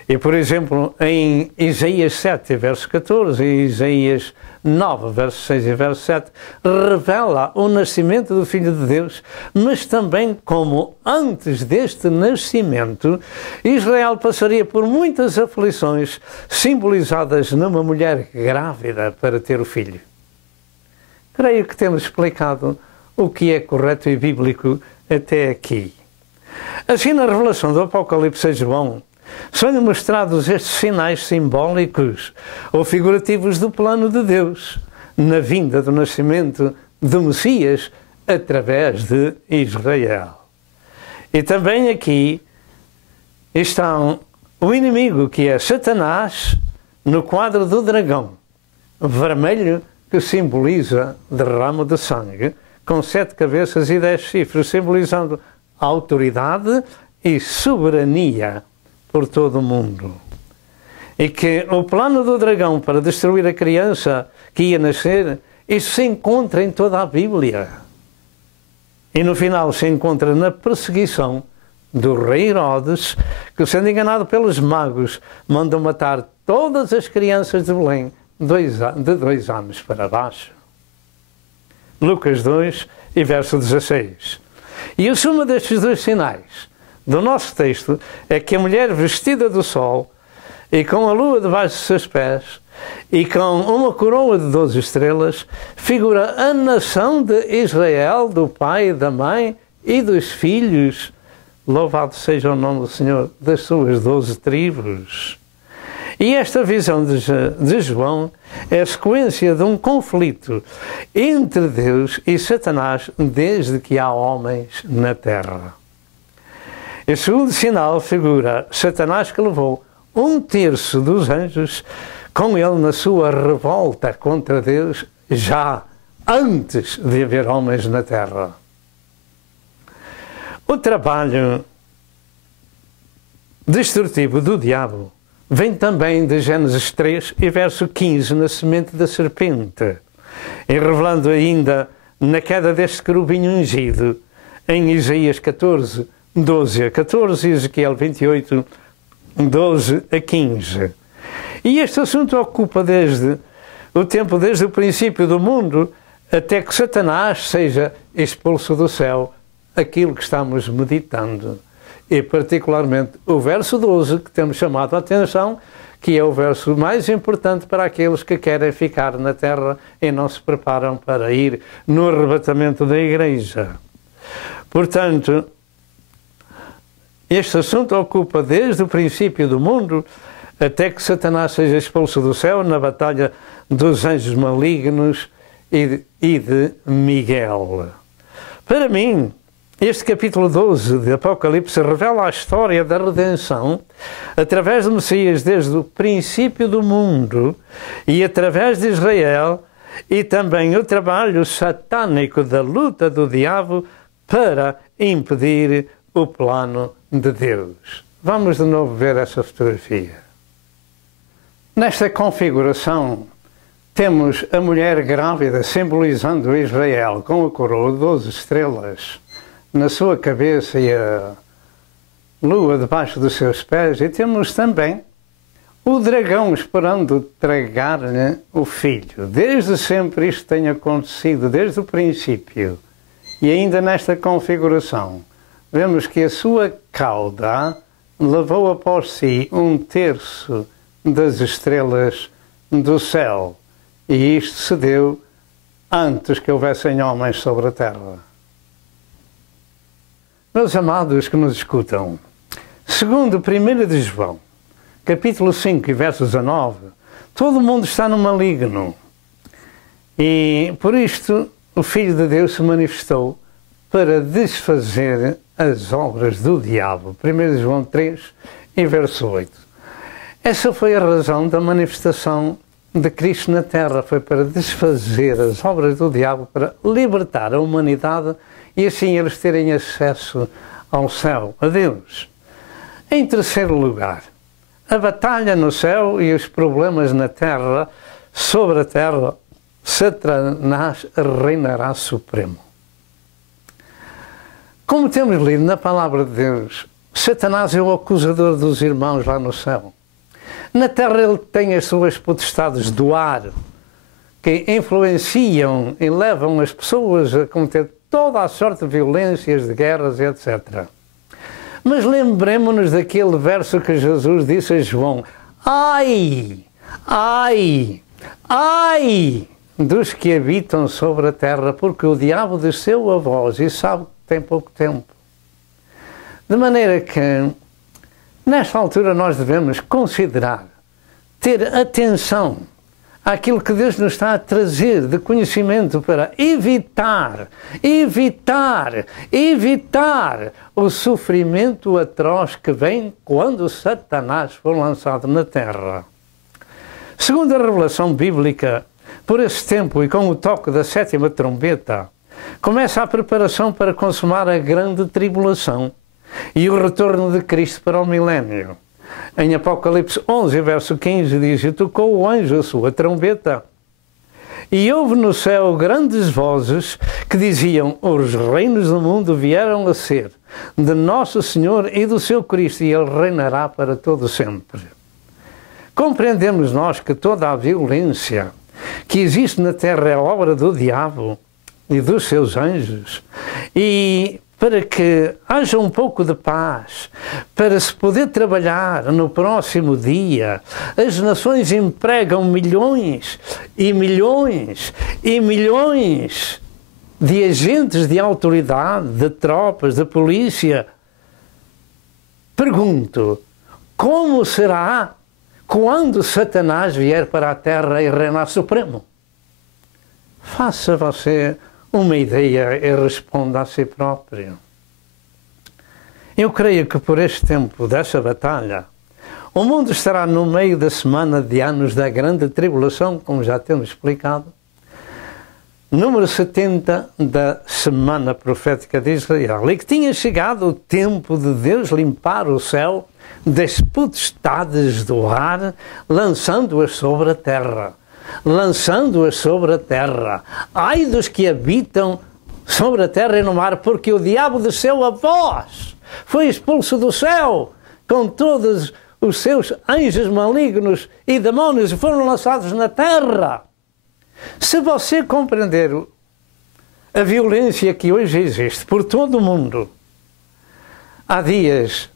E, por exemplo, em Isaías 7, verso 14, e Isaías 9, verso 6 e verso 7, revela o nascimento do Filho de Deus, mas também como antes deste nascimento, Israel passaria por muitas aflições simbolizadas numa mulher grávida para ter o filho. Creio que temos explicado o que é correto e bíblico até aqui. Assim, na revelação do Apocalipse a João, são-lhe mostrados estes sinais simbólicos ou figurativos do plano de Deus na vinda do nascimento do Messias através de Israel. E também aqui está o inimigo, que é Satanás, no quadro do dragão vermelho, que simboliza derrame de sangue, com 7 cabeças e 10 chifres, simbolizando autoridade e soberania por todo o mundo. E que o plano do dragão para destruir a criança que ia nascer, isso se encontra em toda a Bíblia. E no final se encontra na perseguição do rei Herodes, que, sendo enganado pelos magos, mandou matar todas as crianças de Belém de 2 anos para baixo. Lucas 2 e verso 16. E a suma destes 2 sinais do nosso texto é que a mulher vestida do sol e com a lua debaixo de seus pés e com uma coroa de 12 estrelas figura a nação de Israel, do pai, da mãe e dos filhos, louvado seja o nome do Senhor, das suas 12 tribos. E esta visão de João é a sequência de um conflito entre Deus e Satanás desde que há homens na terra. E o segundo sinal figura Satanás, que levou 1/3 dos anjos com ele na sua revolta contra Deus, já antes de haver homens na terra. O trabalho destrutivo do diabo vem também de Gênesis 3 e verso 15, na semente da serpente, e revelando ainda na queda deste querubim ungido, em Isaías 14, 12 a 14 e Ezequiel 28, 12 a 15. E este assunto ocupa desde o princípio do mundo até que Satanás seja expulso do céu, aquilo que estamos meditando. E particularmente o verso 12, que temos chamado a atenção, que é o verso mais importante para aqueles que querem ficar na terra e não se preparam para ir no arrebatamento da igreja. Portanto, este assunto ocupa desde o princípio do mundo até que Satanás seja expulso do céu na batalha dos anjos malignos e de Miguel. Para mim, este capítulo 12 de Apocalipse revela a história da redenção através do Messias desde o princípio do mundo e através de Israel, e também o trabalho satânico da luta do diabo para impedir o plano de Deus. Vamos de novo ver essa fotografia. Nesta configuração temos a mulher grávida simbolizando Israel com a coroa de 12 estrelas na sua cabeça e a lua debaixo dos seus pés, e temos também o dragão esperando tragar-lhe o filho. Desde sempre isto tem acontecido, desde o princípio. E ainda nesta configuração, vemos que a sua cauda levou após si 1/3 das estrelas do céu. E isto se deu antes que houvessem homens sobre a terra. Meus amados que nos escutam, segundo 1 de João, capítulo 5 e verso 19, todo o mundo está no maligno. E por isto o Filho de Deus se manifestou para desfazer as obras do diabo. 1 de João 3 e verso 8. Essa foi a razão da manifestação de Cristo na terra, foi para desfazer as obras do diabo, para libertar a humanidade e assim eles terem acesso ao céu, a Deus. Em terceiro lugar, a batalha no céu e os problemas na terra, sobre a terra, Satanás reinará supremo. Como temos lido na palavra de Deus, Satanás é o acusador dos irmãos lá no céu. Na terra ele tem as suas potestades do ar, que influenciam e levam as pessoas a cometer toda a sorte de violências, de guerras, etc. Mas lembremos-nos daquele verso que Jesus disse a João: ai, ai, ai dos que habitam sobre a terra, porque o diabo desceu a vós e sabe que tem pouco tempo. De maneira que, nesta altura, nós devemos considerar, ter atenção àquilo que Deus nos está a trazer de conhecimento para evitar o sofrimento atroz que vem quando Satanás for lançado na terra. Segundo a revelação bíblica, por esse tempo e com o toque da 7ª trombeta, começa a preparação para consumar a grande tribulação e o retorno de Cristo para o milénio. Em Apocalipse 11, verso 15, diz: e tocou o anjo a sua trombeta, e houve no céu grandes vozes que diziam: os reinos do mundo vieram a ser de nosso Senhor e do seu Cristo, e ele reinará para todo sempre. Compreendemos nós que toda a violência que existe na terra é obra do diabo e dos seus anjos, e para que haja um pouco de paz, para se poder trabalhar no próximo dia, as nações empregam milhões e milhões e milhões de agentes de autoridade, de tropas, de polícia. Pergunto, como será quando Satanás vier para a terra e reinar supremo? Faça você uma ideia e responda a si próprio. Eu creio que por este tempo dessa batalha, o mundo estará no meio da semana de anos da grande tribulação, como já temos explicado, número 70 da semana profética de Israel, e que tinha chegado o tempo de Deus limpar o céu das potestades do ar, lançando-as sobre a terra. Lançando-as sobre a terra. Ai dos que habitam sobre a terra e no mar, porque o diabo desceu a vós Foi expulso do céu com todos os seus anjos malignos e demónios e foram lançados na terra. Se você compreender a violência que hoje existe por todo o mundo, há dias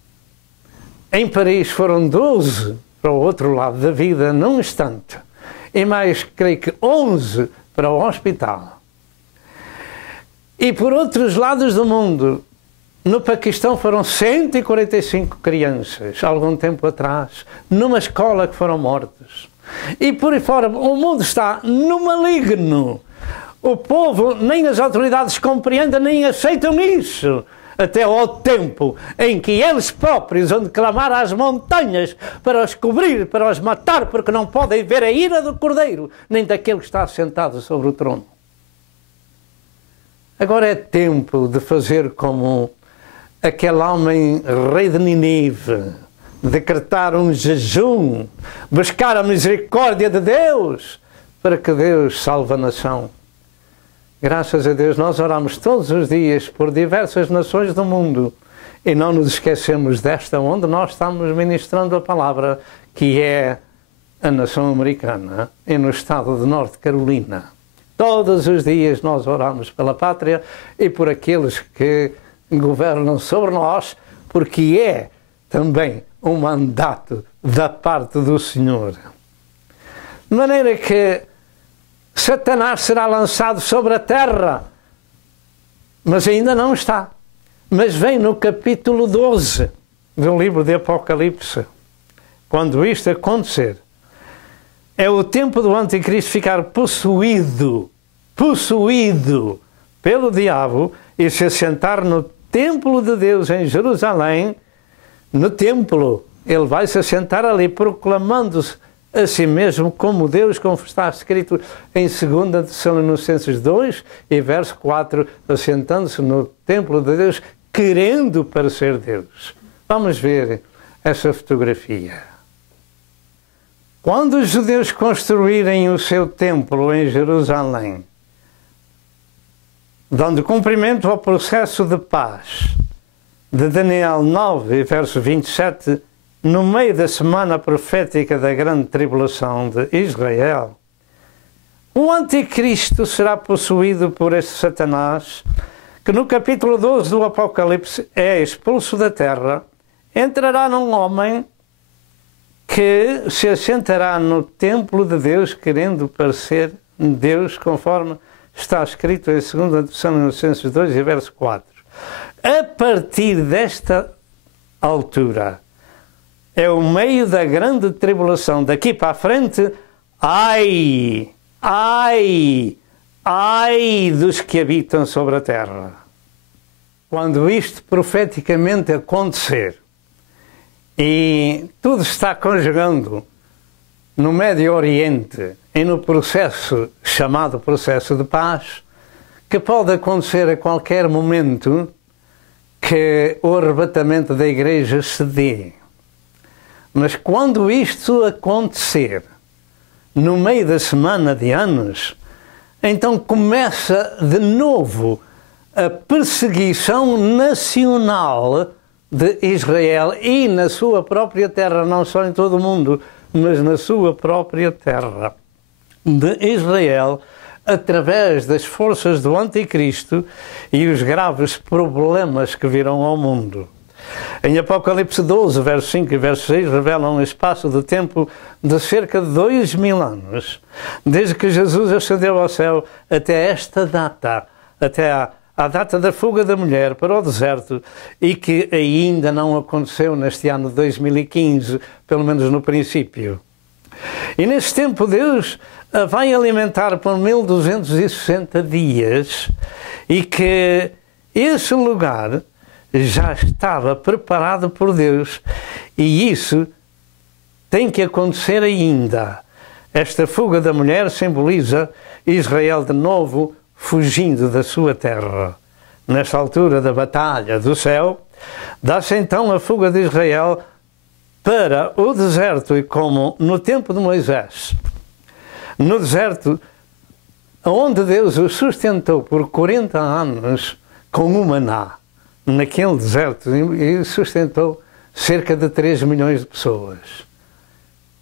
em Paris foram 12 para o outro lado da vida num instante e mais, creio que 11 para o hospital. E por outros lados do mundo, no Paquistão foram 145 crianças, algum tempo atrás, numa escola que foram mortas. E por aí fora, o mundo está no maligno. O povo, nem as autoridades compreendem, nem aceitam isso. Até ao tempo em que eles próprios vão clamar às montanhas para os cobrir, para os matar, porque não podem ver a ira do Cordeiro, nem daquele que está sentado sobre o trono. Agora é tempo de fazer como aquele homem rei de Nínive, decretar um jejum, buscar a misericórdia de Deus, para que Deus salve a nação. Graças a Deus, nós oramos todos os dias por diversas nações do mundo e não nos esquecemos desta onde nós estamos ministrando a palavra, que é a nação americana e no estado de Norte Carolina. Todos os dias nós oramos pela pátria e por aqueles que governam sobre nós, porque é também um mandato da parte do Senhor. De maneira que Satanás será lançado sobre a terra, mas ainda não está. Mas vem no capítulo 12 do livro de Apocalipse. Quando isto acontecer, é o tempo do anticristo ficar possuído pelo diabo e se assentar no templo de Deus em Jerusalém. No templo, ele vai se assentar ali proclamando-se a si mesmo como Deus, como está escrito em 2 Tessalonicenses 2 e verso 4, assentando-se no templo de Deus, querendo parecer Deus. Vamos ver essa fotografia. Quando os judeus construírem o seu templo em Jerusalém, dando cumprimento ao processo de paz de Daniel 9, verso 27, no meio da semana profética da grande tribulação de Israel, o anticristo será possuído por este Satanás, que no capítulo 12 do Apocalipse é expulso da terra, entrará num homem que se assentará no templo de Deus, querendo parecer Deus, conforme está escrito em 2 Tessalonicenses 2 e verso 4. A partir desta altura, é o meio da grande tribulação. Daqui para a frente, ai dos que habitam sobre a terra. Quando isto profeticamente acontecer, e tudo está conjugando no Médio Oriente e no processo chamado processo de paz, que pode acontecer a qualquer momento que o arrebatamento da igreja se dê. Mas quando isto acontecer, no meio da semana de anos, então começa de novo a perseguição nacional de Israel e na sua própria terra, não só em todo o mundo, mas na sua própria terra de Israel, através das forças do anticristo e os graves problemas que virão ao mundo. Em Apocalipse 12, verso 5 e verso 6, revelam um espaço de tempo de cerca de 2000 anos, desde que Jesus ascendeu ao céu até esta data, até a data da fuga da mulher para o deserto, e que ainda não aconteceu neste ano de 2015, pelo menos no princípio. E nesse tempo Deus a vai alimentar por 1260 dias, e que esse lugar já estava preparado por Deus, e isso tem que acontecer ainda. Esta fuga da mulher simboliza Israel de novo fugindo da sua terra. Nesta altura da batalha do céu, dá-se então a fuga de Israel para o deserto, e como no tempo de Moisés, no deserto, onde Deus o sustentou por 40 anos com o maná. naquele deserto e sustentou cerca de 3 milhões de pessoas.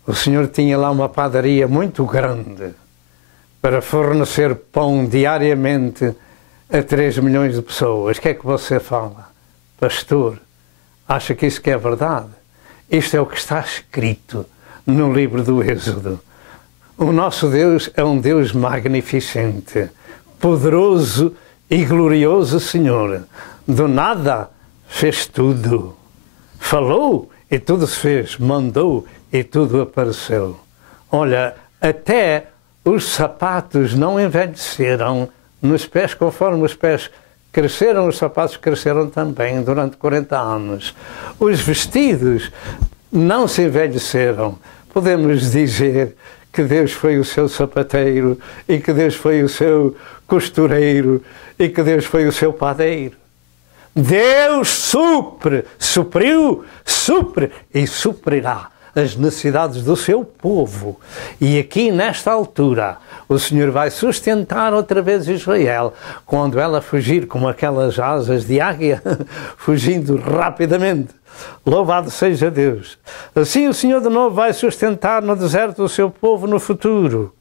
O Senhor tinha lá uma padaria muito grande para fornecer pão diariamente a 3 milhões de pessoas. O que é que você fala? Pastor, acha que isso que é verdade? Isto é o que está escrito no livro do Êxodo. O nosso Deus é um Deus magnificente, poderoso e glorioso Senhor. Do nada fez tudo. Falou e tudo se fez. Mandou e tudo apareceu. Olha, até os sapatos não envelheceram nos pés, conforme os pés cresceram, os sapatos cresceram também durante 40 anos. Os vestidos não se envelheceram. Podemos dizer que Deus foi o seu sapateiro e que Deus foi o seu costureiro e que Deus foi o seu padeiro. Deus supriu, supre e suprirá as necessidades do seu povo. E aqui, nesta altura, o Senhor vai sustentar outra vez Israel, quando ela fugir como aquelas asas de águia, fugindo rapidamente. Louvado seja Deus. Assim o Senhor de novo vai sustentar no deserto o seu povo no futuro.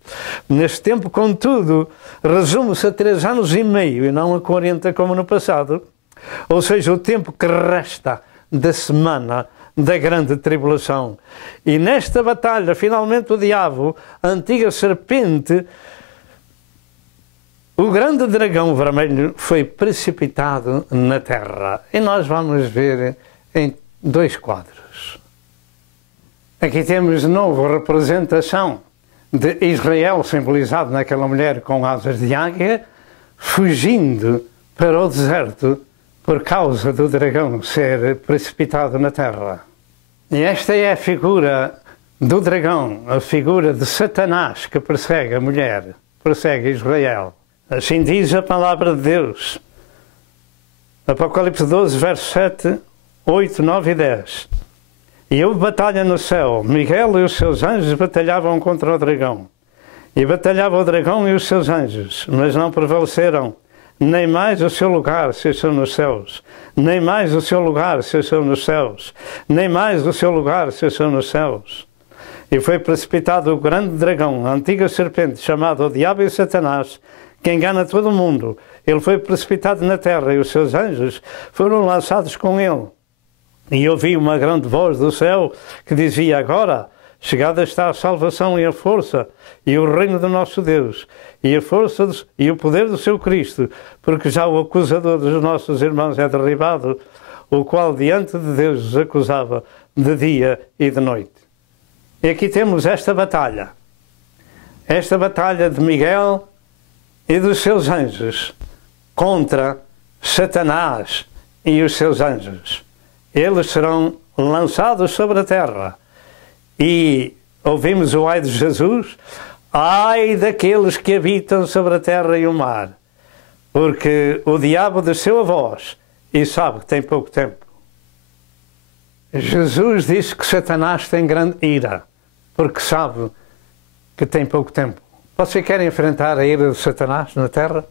Neste tempo, contudo, resume-se a 3 anos e meio e não a 40 como no passado. Ou seja, o tempo que resta da semana da grande tribulação. E nesta batalha, finalmente o diabo, a antiga serpente, o grande dragão vermelho, foi precipitado na terra. E nós vamos ver em 2 quadros. Aqui temos de novo a representação de Israel, simbolizado naquela mulher com asas de águia, fugindo para o deserto por causa do dragão ser precipitado na terra. E esta é a figura do dragão, a figura de Satanás que persegue a mulher, persegue Israel. Assim diz a palavra de Deus. Apocalipse 12, versos 7, 8, 9 e 10. E houve batalha no céu. Miguel e os seus anjos batalhavam contra o dragão. E batalhava o dragão e os seus anjos, mas não prevaleceram. Nem mais o seu lugar se achou nos céus, nem mais o seu lugar se achou nos céus, nem mais o seu lugar se achou nos céus. E foi precipitado o grande dragão, a antiga serpente, chamado o Diabo e Satanás, que engana todo o mundo. Ele foi precipitado na terra e os seus anjos foram lançados com ele. E ouvi uma grande voz do céu que dizia: agora chegada está a salvação e a força e o reino do nosso Deus, e a força e o poder do seu Cristo, porque já o acusador dos nossos irmãos é derribado, o qual diante de Deus os acusava de dia e de noite. E aqui temos esta batalha de Miguel e dos seus anjos contra Satanás e os seus anjos. Eles serão lançados sobre a terra. E ouvimos o ai de Jesus: ai daqueles que habitam sobre a terra e o mar, porque o diabo desceu a vós e sabe que tem pouco tempo. Jesus disse que Satanás tem grande ira, porque sabe que tem pouco tempo. Você quer enfrentar a ira de Satanás na terra?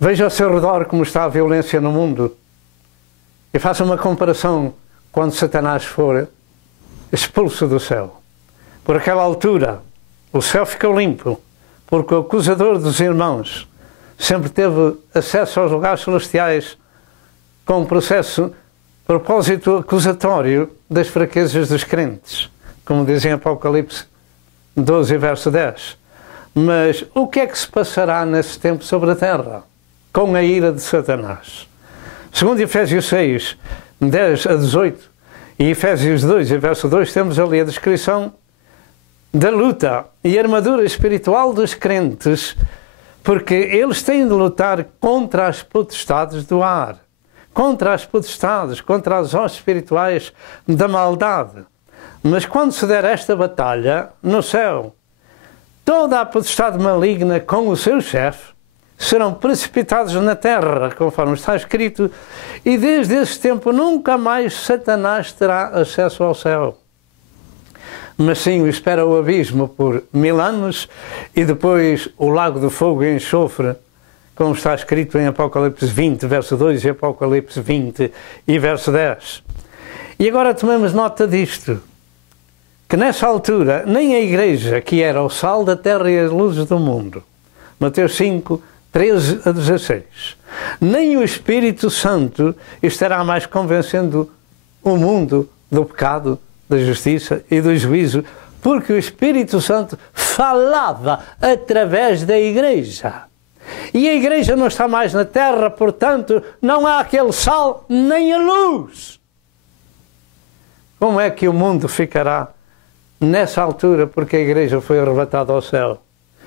Veja ao seu redor como está a violência no mundo e faça uma comparação quando Satanás for expulso do céu. Por aquela altura, o céu ficou limpo, porque o acusador dos irmãos sempre teve acesso aos lugares celestiais com um propósito acusatório das fraquezas dos crentes, como diz em Apocalipse 12, verso 10. Mas o que é que se passará nesse tempo sobre a terra, com a ira de Satanás? Segundo Efésios 6, 10 a 18, e Efésios 2, verso 2, temos ali a descrição da luta e armadura espiritual dos crentes, porque eles têm de lutar contra as potestades do ar, contra as potestades, contra as hostes espirituais da maldade. Mas quando se der esta batalha no céu, toda a potestade maligna com o seu chefe serão precipitados na terra, conforme está escrito, e desde esse tempo nunca mais Satanás terá acesso ao céu. Mas sim, espera o abismo por 1000 anos e depois o lago de fogo e enxofre como está escrito em Apocalipse 20, verso 2 e Apocalipse 20 e verso 10. E agora tomemos nota disto, que nessa altura nem a igreja, que era o sal da terra e as luzes do mundo, Mateus 5, 13 a 16, nem o Espírito Santo estará mais convencendo o mundo do pecado, da justiça e do juízo, porque o Espírito Santo falava através da igreja. E a igreja não está mais na terra, portanto, não há aquele sal nem a luz. Como é que o mundo ficará nessa altura, porque a igreja foi arrebatada ao céu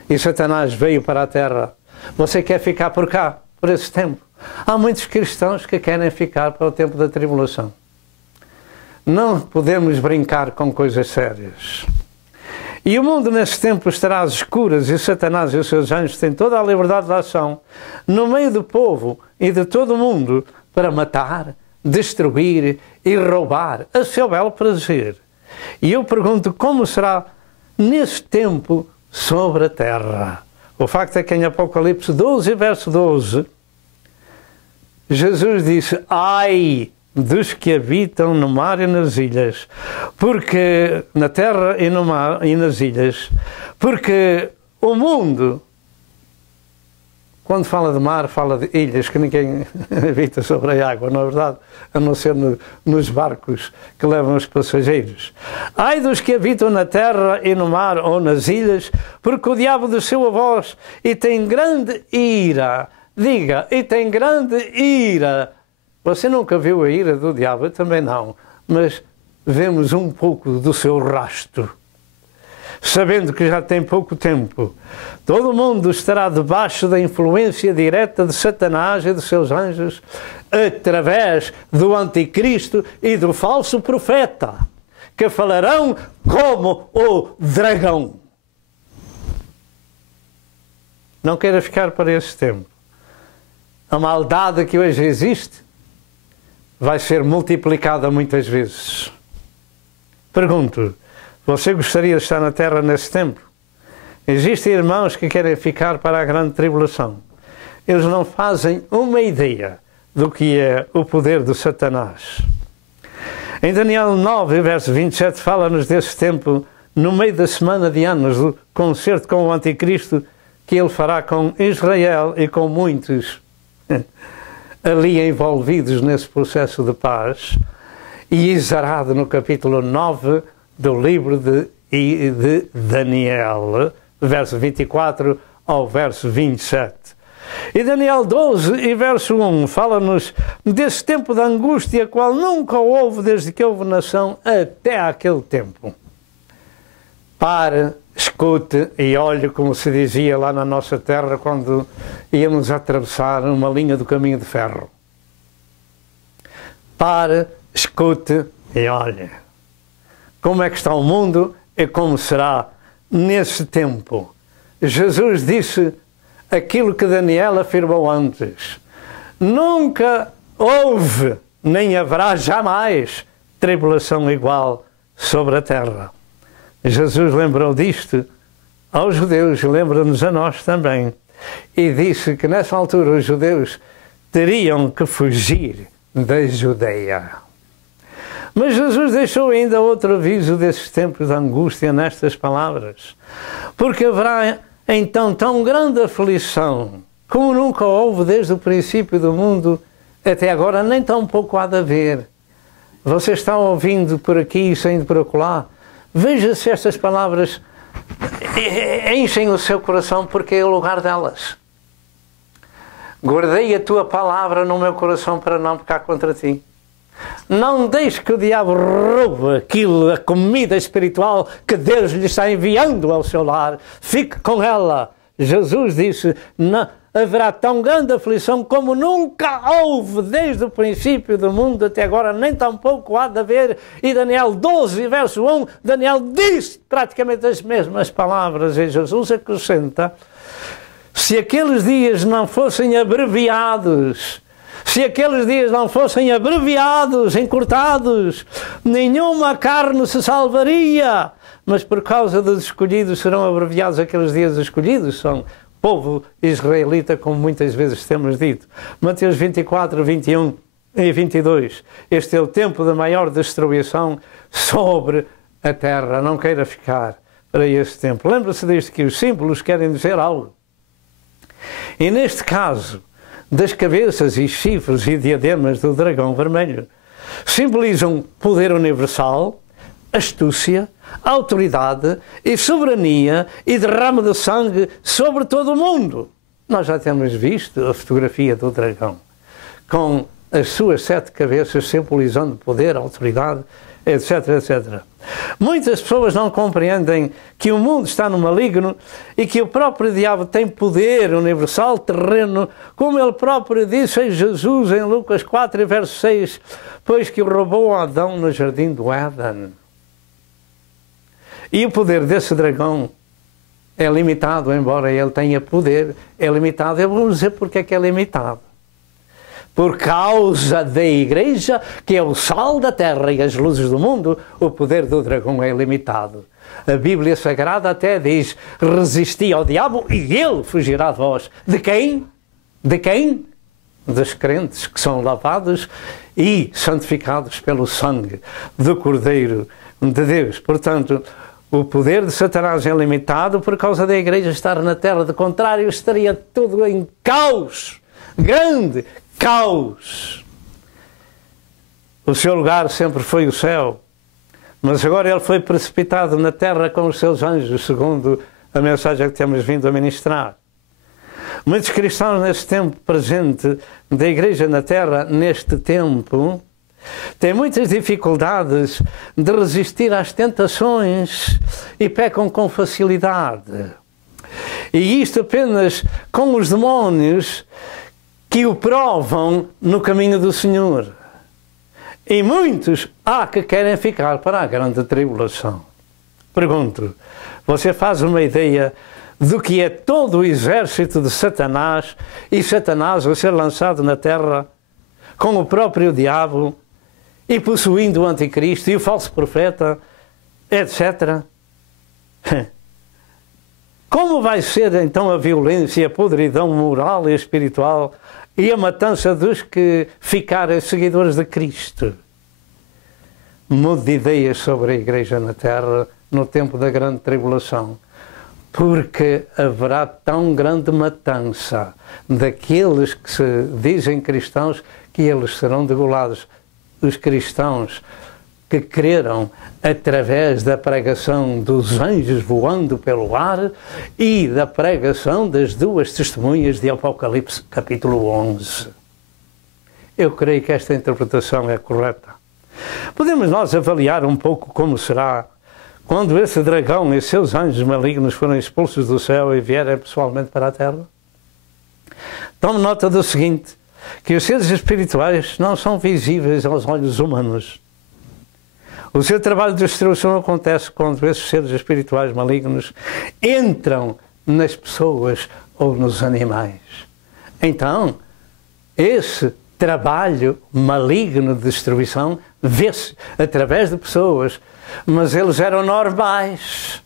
e Satanás veio para a terra? Você quer ficar por cá, por esse tempo? Há muitos cristãos que querem ficar para o tempo da tribulação. Não podemos brincar com coisas sérias. E o mundo nesse tempo estará às escuras e Satanás e os seus anjos têm toda a liberdade de ação no meio do povo e de todo o mundo para matar, destruir e roubar a seu belo prazer. E eu pergunto, como será nesse tempo sobre a terra? O facto é que em Apocalipse 12, verso 12, Jesus disse: ai dos que habitam no mar e nas ilhas, porque na terra e no mar e nas ilhas, porque o mundo, quando fala de mar, fala de ilhas, que ninguém habita sobre a água, não é verdade? A não ser nos barcos que levam os passageiros. Ai dos que habitam na terra e no mar ou nas ilhas, porque o diabo desceu a vós e tem grande ira. Diga, e tem grande ira. Você nunca viu a ira do diabo? Eu também não. Mas vemos um pouco do seu rastro. Sabendo que já tem pouco tempo, todo mundo estará debaixo da influência direta de Satanás e dos seus anjos, através do anticristo e do falso profeta, que falarão como o dragão. Não queira ficar para esse tempo. A maldade que hoje existe vai ser multiplicada muitas vezes. Pergunto, você gostaria de estar na terra nesse tempo? Existem irmãos que querem ficar para a grande tribulação. Eles não fazem uma ideia do que é o poder de Satanás. Em Daniel 9, verso 27, fala-nos desse tempo, no meio da semana de anos, do concerto com o anticristo, que ele fará com Israel e com muitos ali envolvidos nesse processo de paz, e exarado no capítulo 9 do livro de Daniel, verso 24 ao verso 27. E Daniel 12 e verso 1 fala-nos desse tempo de angústia, qual nunca houve desde que houve nação até aquele tempo. Pare, escute e olhe, como se dizia lá na nossa terra quando íamos atravessar uma linha do caminho de ferro. Pare, escute e olhe. Como é que está o mundo e como será nesse tempo? Jesus disse aquilo que Daniel afirmou antes. Nunca houve, nem haverá jamais, tribulação igual sobre a terra. Jesus lembrou disto aos judeus, lembra-nos a nós também. E disse que nessa altura os judeus teriam que fugir da Judeia. Mas Jesus deixou ainda outro aviso desses tempos de angústia nestas palavras. Porque haverá então tão grande aflição, como nunca houve desde o princípio do mundo até agora, nem tão pouco há de haver. Você está ouvindo por aqui e saindo por acolá. Veja se estas palavras enchem o seu coração, porque é o lugar delas. Guardei a tua palavra no meu coração para não pecar contra ti. Não deixe que o diabo roube aquilo, a comida espiritual que Deus lhe está enviando ao seu lar. Fique com ela. Jesus disse, não haverá tão grande aflição como nunca houve desde o princípio do mundo até agora, nem tampouco há de haver. E Daniel 12, verso 1, Daniel diz praticamente as mesmas palavras e Jesus acrescenta, se aqueles dias não fossem abreviados, encurtados, nenhuma carne se salvaria. Mas por causa dos escolhidos serão abreviados aqueles dias escolhidos. São povo israelita, como muitas vezes temos dito. Mateus 24, 21 e 22. Este é o tempo da maior destruição sobre a terra. Não queira ficar para esse tempo. Lembra-se disto, que os símbolos querem dizer algo. E neste caso, das cabeças e chifres e diademas do dragão vermelho, simbolizam poder universal, astúcia, autoridade e soberania e derrame de sangue sobre todo o mundo. Nós já temos visto a fotografia do dragão, com as suas 7 cabeças simbolizando poder, autoridade, etc, etc. Muitas pessoas não compreendem que o mundo está no maligno e que o próprio diabo tem poder universal, terreno, como ele próprio disse em Jesus em Lucas 4, verso 6, pois que o roubou a Adão no jardim do Éden. E o poder desse dragão é limitado, embora ele tenha poder, é limitado. Eu vou dizer porque é que é limitado. Por causa da Igreja, que é o sal da terra e as luzes do mundo, o poder do dragão é limitado. A Bíblia Sagrada até diz, resisti ao diabo e ele fugirá de vós. De quem? De quem? Dos crentes que são lavados e santificados pelo sangue do Cordeiro de Deus. Portanto, o poder de Satanás é limitado por causa da Igreja estar na terra. De contrário, estaria tudo em caos, grande caos. O seu lugar sempre foi o céu, mas agora ele foi precipitado na terra com os seus anjos, segundo a mensagem que temos vindo a ministrar. Muitos cristãos neste tempo presente da Igreja na terra, neste tempo, têm muitas dificuldades de resistir às tentações e pecam com facilidade. E isto apenas com os demónios que o provam no caminho do Senhor. E muitos há que querem ficar para a grande tribulação. Pergunto, você faz uma ideia do que é todo o exército de Satanás e Satanás a ser lançado na terra com o próprio diabo e possuindo o anticristo e o falso profeta, etc. Como vai ser então a violência, a podridão moral e espiritual e a matança dos que ficarem seguidores de Cristo? Mude de ideias sobre a Igreja na terra no tempo da grande tribulação, porque haverá tão grande matança daqueles que se dizem cristãos que eles serão degolados. Os cristãos que creram através da pregação dos anjos voando pelo ar e da pregação das 2 testemunhas de Apocalipse, capítulo 11. Eu creio que esta interpretação é correta. Podemos nós avaliar um pouco como será quando esse dragão e seus anjos malignos forem expulsos do céu e vierem pessoalmente para a terra? Tome nota do seguinte, que os seres espirituais não são visíveis aos olhos humanos. O seu trabalho de destruição acontece quando esses seres espirituais malignos entram nas pessoas ou nos animais. Então, esse trabalho maligno de destruição vê-se através de pessoas, mas eles eram normais,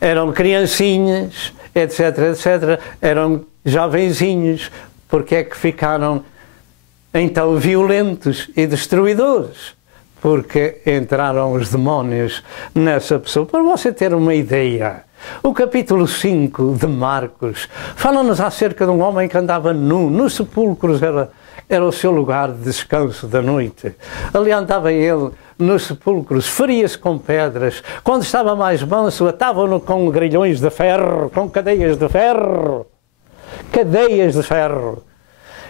eram criancinhas, etc, etc, eram jovenzinhos. Porque é que ficaram então violentos e destruidores? Porque entraram os demónios nessa pessoa. Para você ter uma ideia, o capítulo 5 de Marcos fala-nos acerca de um homem que andava nu, nos sepulcros era o seu lugar de descanso da noite. Ali andava ele nos sepulcros, feria-se com pedras. Quando estava mais manso, atavam-no com grilhões de ferro, com cadeias de ferro. Cadeias de ferro.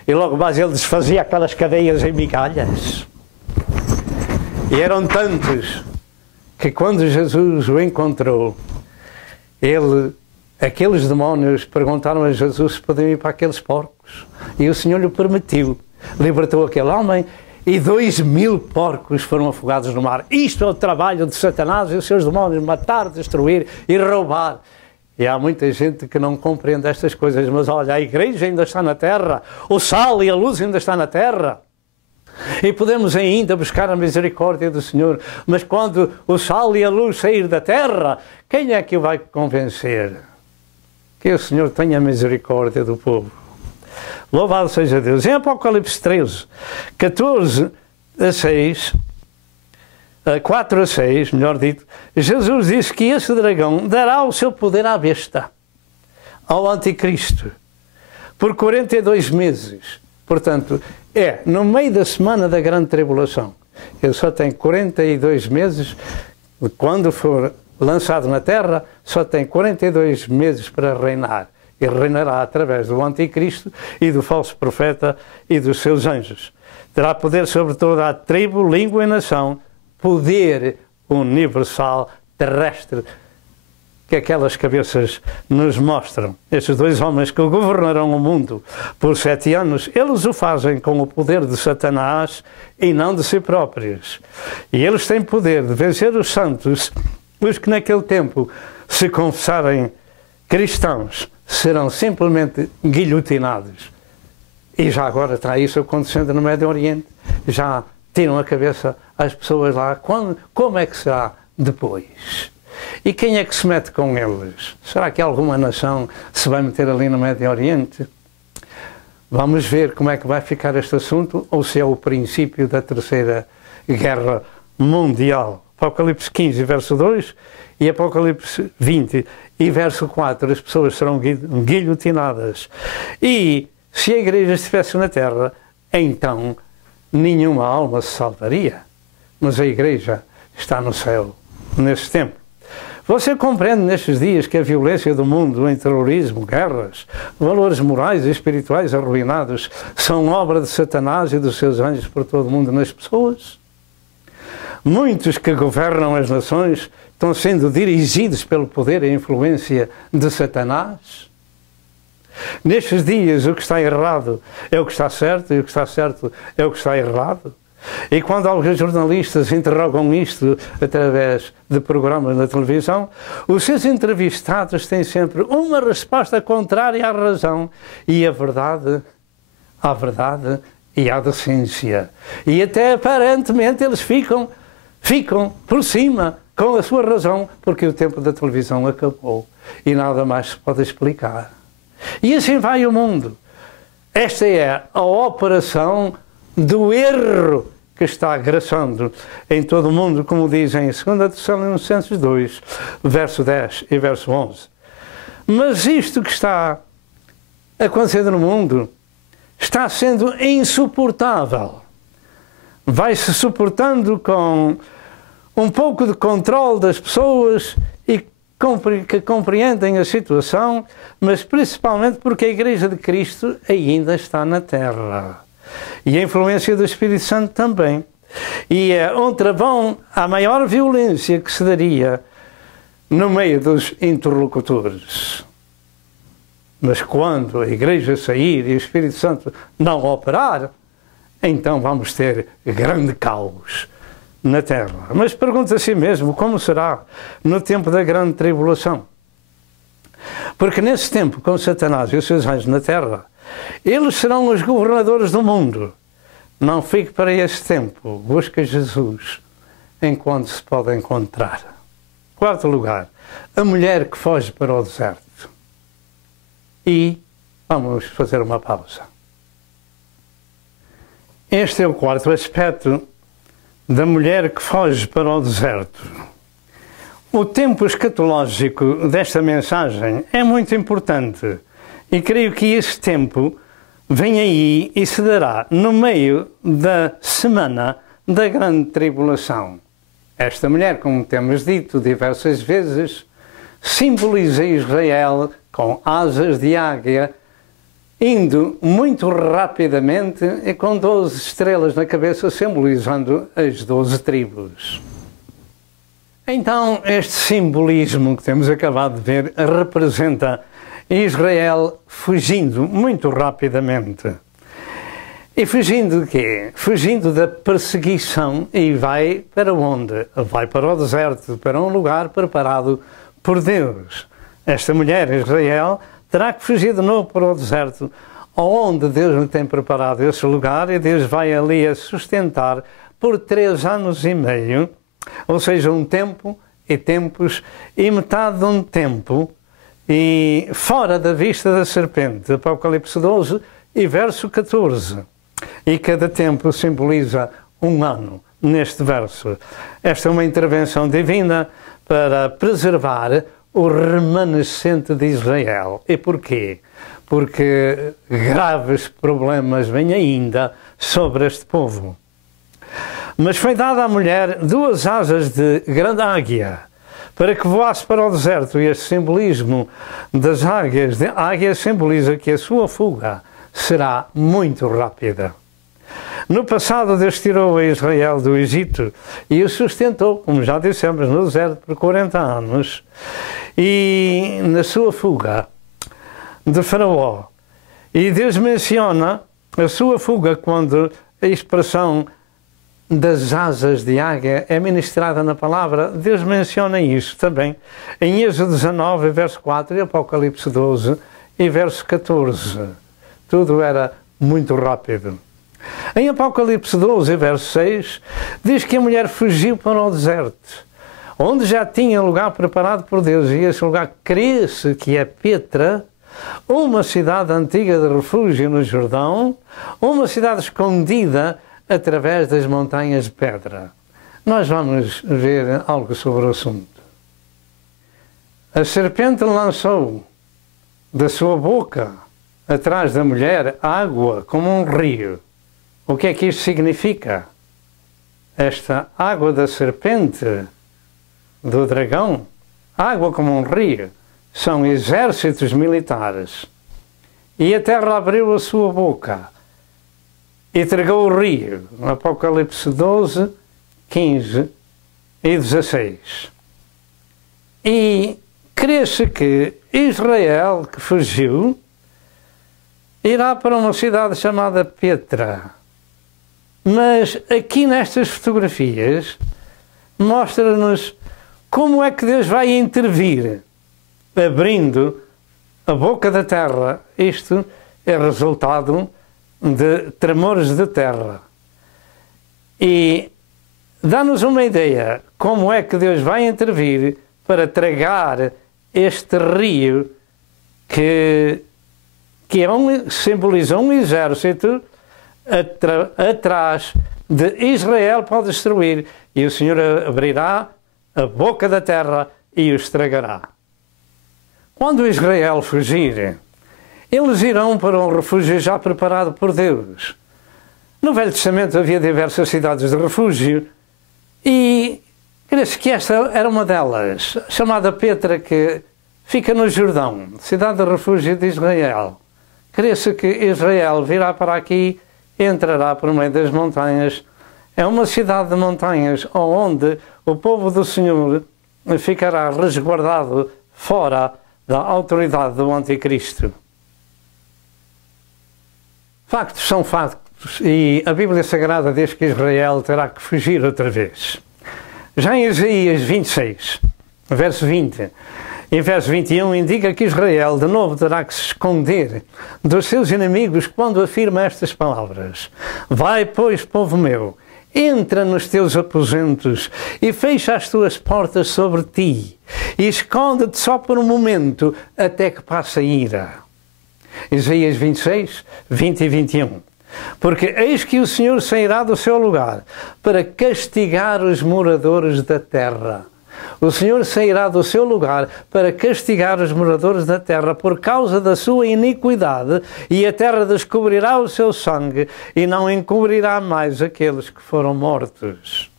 E logo mais ele desfazia aquelas cadeias em migalhas. E eram tantos que quando Jesus o encontrou, aqueles demónios perguntaram a Jesus se podiam ir para aqueles porcos. E o Senhor lhe permitiu. Libertou aquele homem e 2.000 porcos foram afogados no mar. Isto é o trabalho de Satanás e os seus demónios, matar, destruir e roubar. E há muita gente que não compreende estas coisas, mas olha, a Igreja ainda está na terra, o sal e a luz ainda está na terra. E podemos ainda buscar a misericórdia do Senhor, mas quando o sal e a luz sair da terra, quem é que o vai convencer Que o Senhor tenha misericórdia do povo. Louvado seja Deus. Em Apocalipse 13, 14 a 6, 4 a 6, melhor dito, Jesus disse que esse dragão dará o seu poder à besta, ao anticristo, por 42 meses. Portanto, no meio da semana da grande tribulação. Ele só tem 42 meses, quando for lançado na terra, só tem 42 meses para reinar. E reinará através do anticristo e do falso profeta e dos seus anjos. Terá poder sobre toda a tribo, língua e nação, poder universal terrestre, que aquelas cabeças nos mostram. Estes dois homens que governarão o mundo por 7 anos, eles o fazem com o poder de Satanás e não de si próprios. E eles têm poder de vencer os santos, os que naquele tempo se confessarem cristãos, serão simplesmente guilhotinados. E já agora está isso acontecendo no Médio Oriente. Já tiram a cabeça às pessoas lá. Como é que será depois? E quem é que se mete com eles? Será que alguma nação se vai meter ali no Médio Oriente? Vamos ver como é que vai ficar este assunto, ou se é o princípio da Terceira Guerra Mundial. Apocalipse 15, verso 2, e Apocalipse 20 e verso 4, as pessoas serão guilhotinadas. E se a igreja estivesse na terra, então nenhuma alma se salvaria. Mas a igreja está no céu, nesse tempo. Você compreende nestes dias que a violência do mundo, em terrorismo, guerras, valores morais e espirituais arruinados, são obra de Satanás e dos seus anjos por todo o mundo nas pessoas? Muitos que governam as nações estão sendo dirigidos pelo poder e influência de Satanás. Nestes dias, o que está errado é o que está certo, e o que está certo é o que está errado. E quando alguns jornalistas interrogam isto através de programas na televisão, os seus entrevistados têm sempre uma resposta contrária à razão e à verdade e à decência. E até aparentemente eles ficam por cima com a sua razão, porque o tempo da televisão acabou e nada mais se pode explicar. E assim vai o mundo. Esta é a operação do erro que está agressando em todo o mundo, como dizem em 2 Tessalonicenses 2, verso 10 e verso 11. Mas isto que está acontecendo no mundo está sendo insuportável. Vai-se suportando com um pouco de controle das pessoas e que compreendem a situação, mas principalmente porque a Igreja de Cristo ainda está na terra. E a influência do Espírito Santo também. E é um travão à maior violência que se daria no meio dos interlocutores. Mas quando a Igreja sair e o Espírito Santo não operar, então vamos ter grande caos na terra. Mas pergunta a si mesmo, como será no tempo da grande tribulação? Porque nesse tempo, com Satanás e os seus anjos na terra, eles serão os governadores do mundo. Não fique para esse tempo, busca Jesus enquanto se pode encontrar. Quarto lugar, a mulher que foge para o deserto. E vamos fazer uma pausa. Este é o quarto aspecto da mulher que foge para o deserto. O tempo escatológico desta mensagem é muito importante e creio que esse tempo vem aí e se dará no meio da semana da grande tribulação. Esta mulher, como temos dito diversas vezes, simboliza Israel com asas de águia, indo muito rapidamente e com 12 estrelas na cabeça, simbolizando as 12 tribos. Então, este simbolismo que temos acabado de ver representa Israel fugindo muito rapidamente. E fugindo de quê? Fugindo da perseguição, e vai para onde? Vai para o deserto, para um lugar preparado por Deus. Esta mulher, Israel, terá que fugir de novo para o deserto, onde Deus lhe tem preparado esse lugar, e Deus vai ali a sustentar por 3 anos e meio, ou seja, um tempo e tempos, e metade de um tempo e fora da vista da serpente, Apocalipse 12 e verso 14. E cada tempo simboliza um ano neste verso. Esta é uma intervenção divina para preservar o remanescente de Israel. E porquê? Porque graves problemas vêm ainda sobre este povo. Mas foi dada à mulher 2 asas de grande águia, para que voasse para o deserto. E este simbolismo das águias, de águia simboliza que a sua fuga será muito rápida. No passado, Deus tirou a Israel do Egito e o sustentou, como já dissemos, no deserto por 40 anos. E na sua fuga de Faraó. E Deus menciona a sua fuga quando a expressão das asas de águia é ministrada na palavra. Deus menciona isso também em Êxodo 19, verso 4, e Apocalipse 12 e verso 14. Tudo era muito rápido. Em Apocalipse 12, verso 6, diz que a mulher fugiu para o deserto, onde já tinha lugar preparado por Deus, e esse lugar crê-se que é Petra, uma cidade antiga de refúgio no Jordão, uma cidade escondida através das montanhas de pedra. Nós vamos ver algo sobre o assunto. A serpente lançou da sua boca, atrás da mulher, água como um rio. O que é que isto significa? Esta água da serpente, do dragão, água como um rio, são exércitos militares. E a terra abriu a sua boca e tragou o rio. Apocalipse 12, 15 e 16. E crê-se que Israel, que fugiu, irá para uma cidade chamada Petra. Mas aqui nestas fotografias mostra-nos como é que Deus vai intervir, abrindo a boca da terra. Isto é resultado de tremores de terra. E dá-nos uma ideia como é que Deus vai intervir para tragar este rio que simboliza um exército atrás de Israel para o destruir. E o Senhor abrirá a boca da terra e os tragará. Quando Israel fugir, eles irão para um refúgio já preparado por Deus. No Velho Testamento havia diversas cidades de refúgio e crê-se que esta era uma delas, chamada Petra, que fica no Jordão, cidade de refúgio de Israel. Crê-se que Israel virá para aqui e entrará por meio das montanhas. É uma cidade de montanhas onde o povo do Senhor ficará resguardado fora da autoridade do Anticristo. Factos são factos e a Bíblia Sagrada diz que Israel terá que fugir outra vez. Já em Isaías 26, verso 20 e verso 21, indica que Israel de novo terá que se esconder dos seus inimigos quando afirma estas palavras: Vai, pois, povo meu, entra nos teus aposentos e fecha as tuas portas sobre ti e esconde-te só por um momento até que passe a ira. Isaías 26, 20 e 21. Porque eis que o Senhor sairá do seu lugar para castigar os moradores da terra. O Senhor sairá do seu lugar para castigar os moradores da terra por causa da sua iniquidade, e a terra descobrirá o seu sangue e não encobrirá mais aqueles que foram mortos.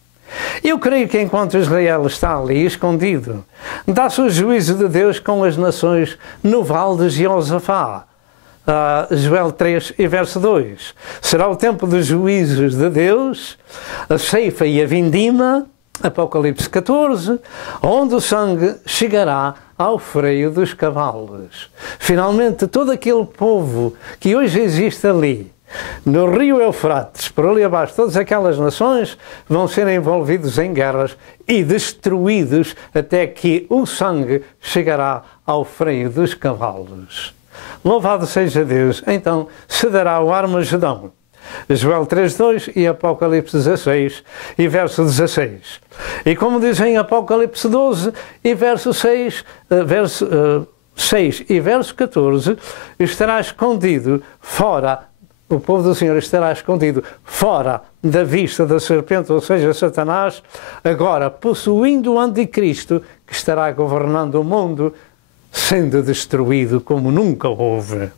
Eu creio que enquanto Israel está ali escondido, dá-se o juízo de Deus com as nações no vale de Jeosafá. Joel 3 e verso 2. Será o tempo dos juízos de Deus, a ceifa e a vindima, Apocalipse 14, onde o sangue chegará ao freio dos cavalos. Finalmente, todo aquele povo que hoje existe ali, no rio Eufrates, por ali abaixo, todas aquelas nações vão ser envolvidos em guerras e destruídos até que o sangue chegará ao freio dos cavalos. Louvado seja Deus. Então se dará o Armagedão. Joel 3:2 e Apocalipse 16 e verso 16. E como diz em Apocalipse 12 e verso 6, 6 e verso 14, estará escondido fora, o povo do Senhor estará escondido fora da vista da serpente, ou seja, Satanás, agora possuindo o anticristo, que estará governando o mundo, sendo destruído como nunca houve.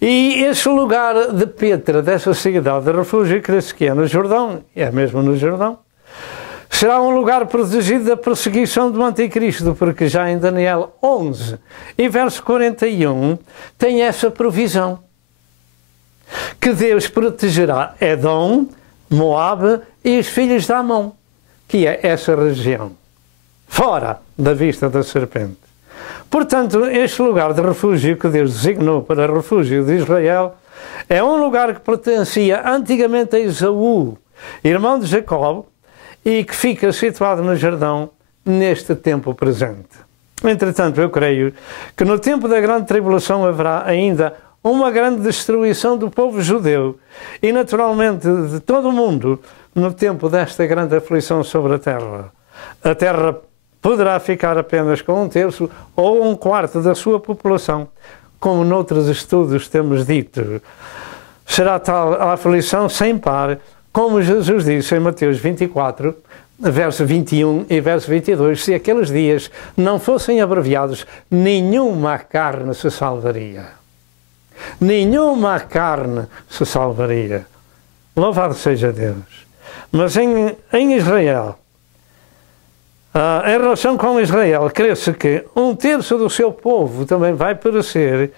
E este lugar de Petra, dessa cidade de refúgio, que é no Jordão, é mesmo no Jordão, será um lugar protegido da perseguição do anticristo, porque já em Daniel 11 e verso 41 tem essa provisão, que Deus protegerá Edom, Moabe e os filhos de Amon, que é essa região, fora da vista da serpente. Portanto, este lugar de refúgio que Deus designou para refúgio de Israel é um lugar que pertencia antigamente a Esaú, irmão de Jacó, e que fica situado no Jordão neste tempo presente. Entretanto, eu creio que no tempo da grande tribulação haverá ainda uma grande destruição do povo judeu e, naturalmente, de todo o mundo no tempo desta grande aflição sobre a terra. A terra poderá ficar apenas com 1/3 ou 1/4 da sua população, como noutros estudos temos dito. Será tal a aflição sem par, como Jesus disse em Mateus 24, verso 21 e verso 22, se aqueles dias não fossem abreviados, nenhuma carne se salvaria. Nenhuma carne se salvaria. Louvado seja Deus. Mas em Israel, em relação com Israel, crê-se que 1/3 do seu povo também vai perecer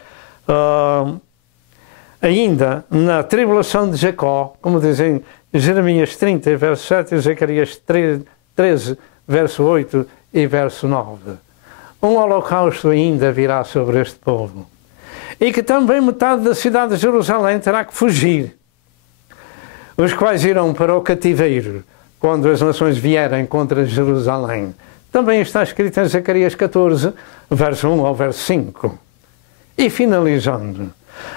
ainda na tribulação de Jacó, como dizem Jeremias 30, verso 7 e Zacarias 13, verso 8 e verso 9. Um holocausto ainda virá sobre este povo. E que também metade da cidade de Jerusalém terá que fugir, os quais irão para o cativeiro, quando as nações vierem contra Jerusalém. Também está escrito em Zacarias 14, verso 1 ao verso 5. E finalizando,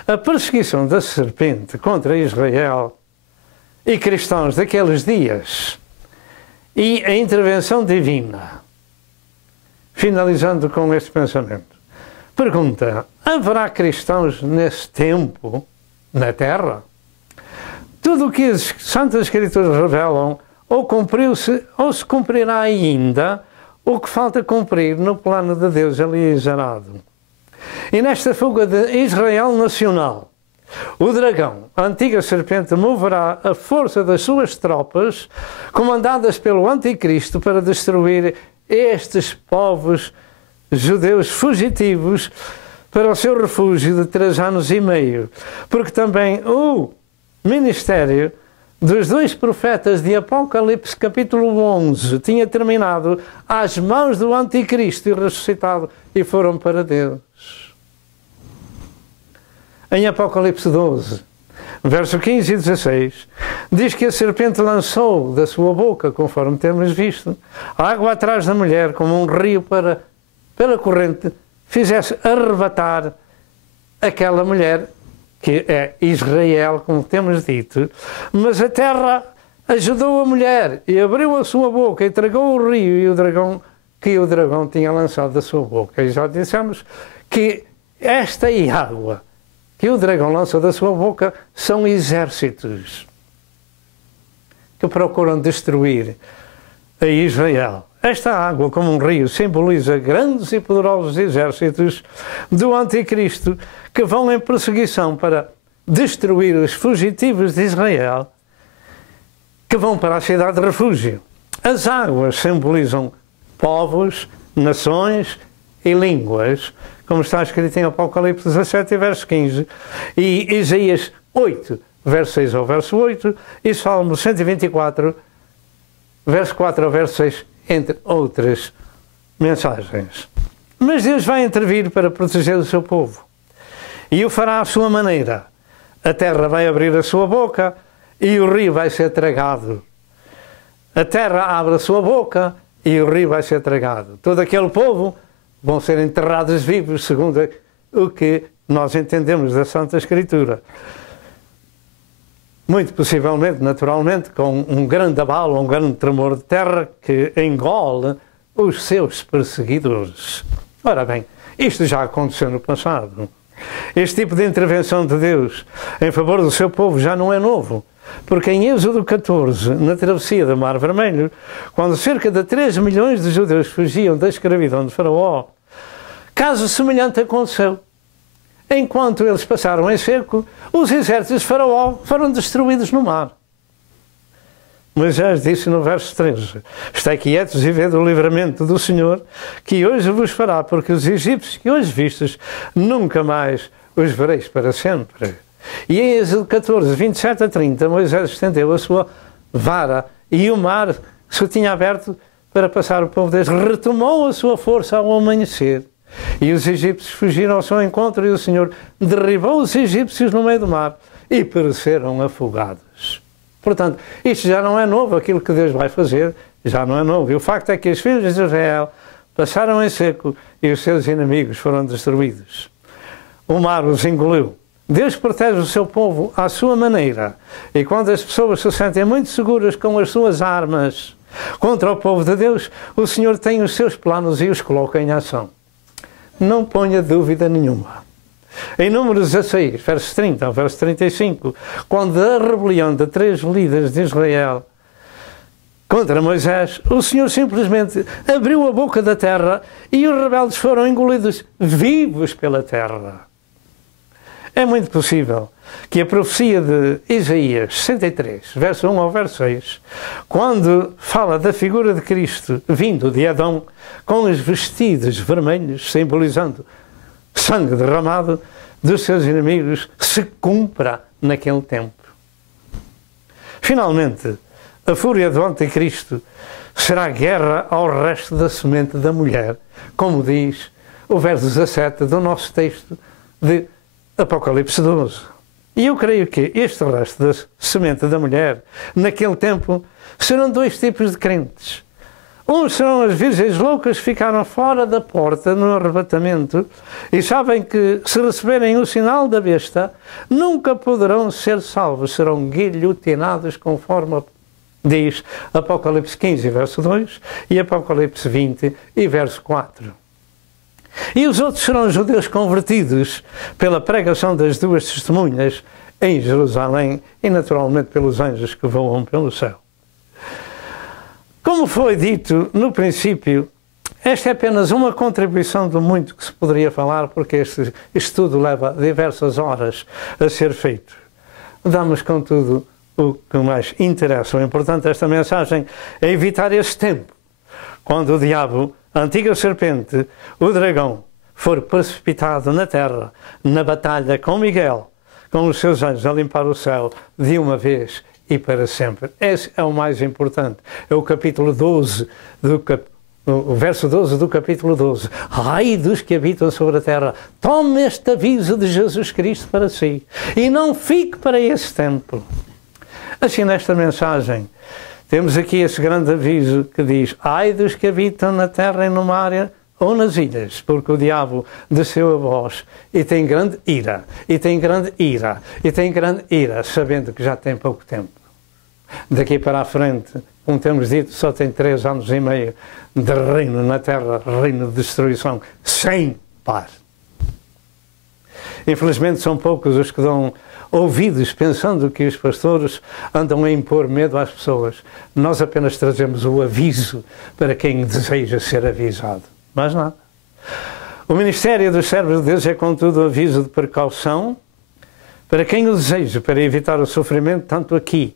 a perseguição da serpente contra Israel e cristãos daqueles dias e a intervenção divina. Finalizando com este pensamento. Pergunta, haverá cristãos nesse tempo na Terra? Tudo o que as Santas Escrituras revelam ou cumpriu-se ou se cumprirá ainda o que falta cumprir no plano de Deus ali gerado. E nesta fuga de Israel nacional, o dragão, a antiga serpente, moverá a força das suas tropas, comandadas pelo anticristo, para destruir estes povos judeus fugitivos para o seu refúgio de 3 anos e meio. Porque também o ministério dos 2 profetas de Apocalipse, capítulo 11, tinha terminado às mãos do anticristo e ressuscitado, e foram para Deus. Em Apocalipse 12, verso 15 e 16, diz que a serpente lançou da sua boca, conforme temos visto, água atrás da mulher, como um rio para pela corrente, fizesse arrebatar aquela mulher, que é Israel, como temos dito, mas a terra ajudou a mulher e abriu a sua boca e tragou o rio e o dragão que o dragão tinha lançado da sua boca. E já dissemos que esta água que o dragão lança da sua boca são exércitos que procuram destruir a Israel. Esta água, como um rio, simboliza grandes e poderosos exércitos do anticristo que vão em perseguição para destruir os fugitivos de Israel, que vão para a cidade de refúgio. As águas simbolizam povos, nações e línguas, como está escrito em Apocalipse 17, verso 15, e Isaías 8, verso 6 ao verso 8, e Salmo 124, verso 4 ao verso 6, entre outras mensagens. Mas Deus vai intervir para proteger o seu povo. E o fará à sua maneira. A terra vai abrir a sua boca e o rio vai ser tragado. A terra abre a sua boca e o rio vai ser tragado. Todo aquele povo vão ser enterrados vivos, segundo o que nós entendemos da Santa Escritura. Muito possivelmente, naturalmente, com um grande abalo, um grande tremor de terra que engole os seus perseguidores. Ora bem, isto já aconteceu no passado. Este tipo de intervenção de Deus em favor do seu povo já não é novo, porque em Êxodo 14, na travessia do Mar Vermelho, quando cerca de 3 milhões de judeus fugiam da escravidão de Faraó, caso semelhante aconteceu. Enquanto eles passaram em seco, os exércitos de Faraó foram destruídos no mar. Moisés disse no verso 13: estai quietos e vede o livramento do Senhor, que hoje vos fará, porque os egípcios que hoje vistes, nunca mais os vereis para sempre. E em Êxodo 14, 27 a 30, Moisés estendeu a sua vara e o mar se tinha aberto para passar o povo de Deus. Retomou a sua força ao amanhecer. E os egípcios fugiram ao seu encontro e o Senhor derribou os egípcios no meio do mar e pereceram afogados. Portanto, isto já não é novo, aquilo que Deus vai fazer já não é novo. E o facto é que os filhos de Israel passaram em seco e os seus inimigos foram destruídos. O mar os engoliu. Deus protege o seu povo à sua maneira. E quando as pessoas se sentem muito seguras com as suas armas contra o povo de Deus, o Senhor tem os seus planos e os coloca em ação. Não ponha dúvida nenhuma. Em Números 16, versos 30 ao verso 35, quando a rebelião de 3 líderes de Israel contra Moisés, o Senhor simplesmente abriu a boca da terra e os rebeldes foram engolidos vivos pela terra. É muito possível que a profecia de Isaías 63, verso 1 ao verso 6, quando fala da figura de Cristo vindo de Edom, com os vestidos vermelhos, simbolizando sangue derramado dos seus inimigos, se cumpra naquele tempo. Finalmente, a fúria do anticristo será guerra ao resto da semente da mulher, como diz o verso 17 do nosso texto de Apocalipse 12. E eu creio que este resto da semente da mulher, naquele tempo, serão 2 tipos de crentes. Uns serão as virgens loucas que ficaram fora da porta no arrebatamento e sabem que, se receberem o sinal da besta, nunca poderão ser salvos, serão guilhotinados, conforme diz Apocalipse 15, verso 2 e Apocalipse 20 e verso 4. E os outros serão judeus convertidos pela pregação das 2 testemunhas em Jerusalém e, naturalmente, pelos anjos que voam pelo céu. Como foi dito no princípio, esta é apenas uma contribuição do muito que se poderia falar, porque este estudo leva diversas horas a ser feito. Damos, contudo, o que mais interessa. O importante desta mensagem é evitar esse tempo, quando o diabo, a antiga serpente, o dragão, for precipitado na terra, na batalha com Miguel, com os seus anjos a limpar o céu de uma vez e para sempre. Esse é o mais importante. É o capítulo 12, o verso 12 do capítulo 12. Ai dos que habitam sobre a terra, tome este aviso de Jesus Cristo para si e não fique para esse tempo. Assim, nesta mensagem, temos aqui esse grande aviso que diz: ai dos que habitam na terra e no mar ou nas ilhas, porque o diabo desceu a vós e tem grande ira, e tem grande ira, e tem grande ira, sabendo que já tem pouco tempo. Daqui para a frente, como temos dito, só tem 3 anos e meio de reino na terra, reino de destruição, sem par. Infelizmente são poucos os que dão ouvidos pensando que os pastores andam a impor medo às pessoas. Nós apenas trazemos o aviso para quem deseja ser avisado. Mas nada. O ministério dos servos de Deus é, contudo, um aviso de precaução para quem o deseja, para evitar o sofrimento tanto aqui,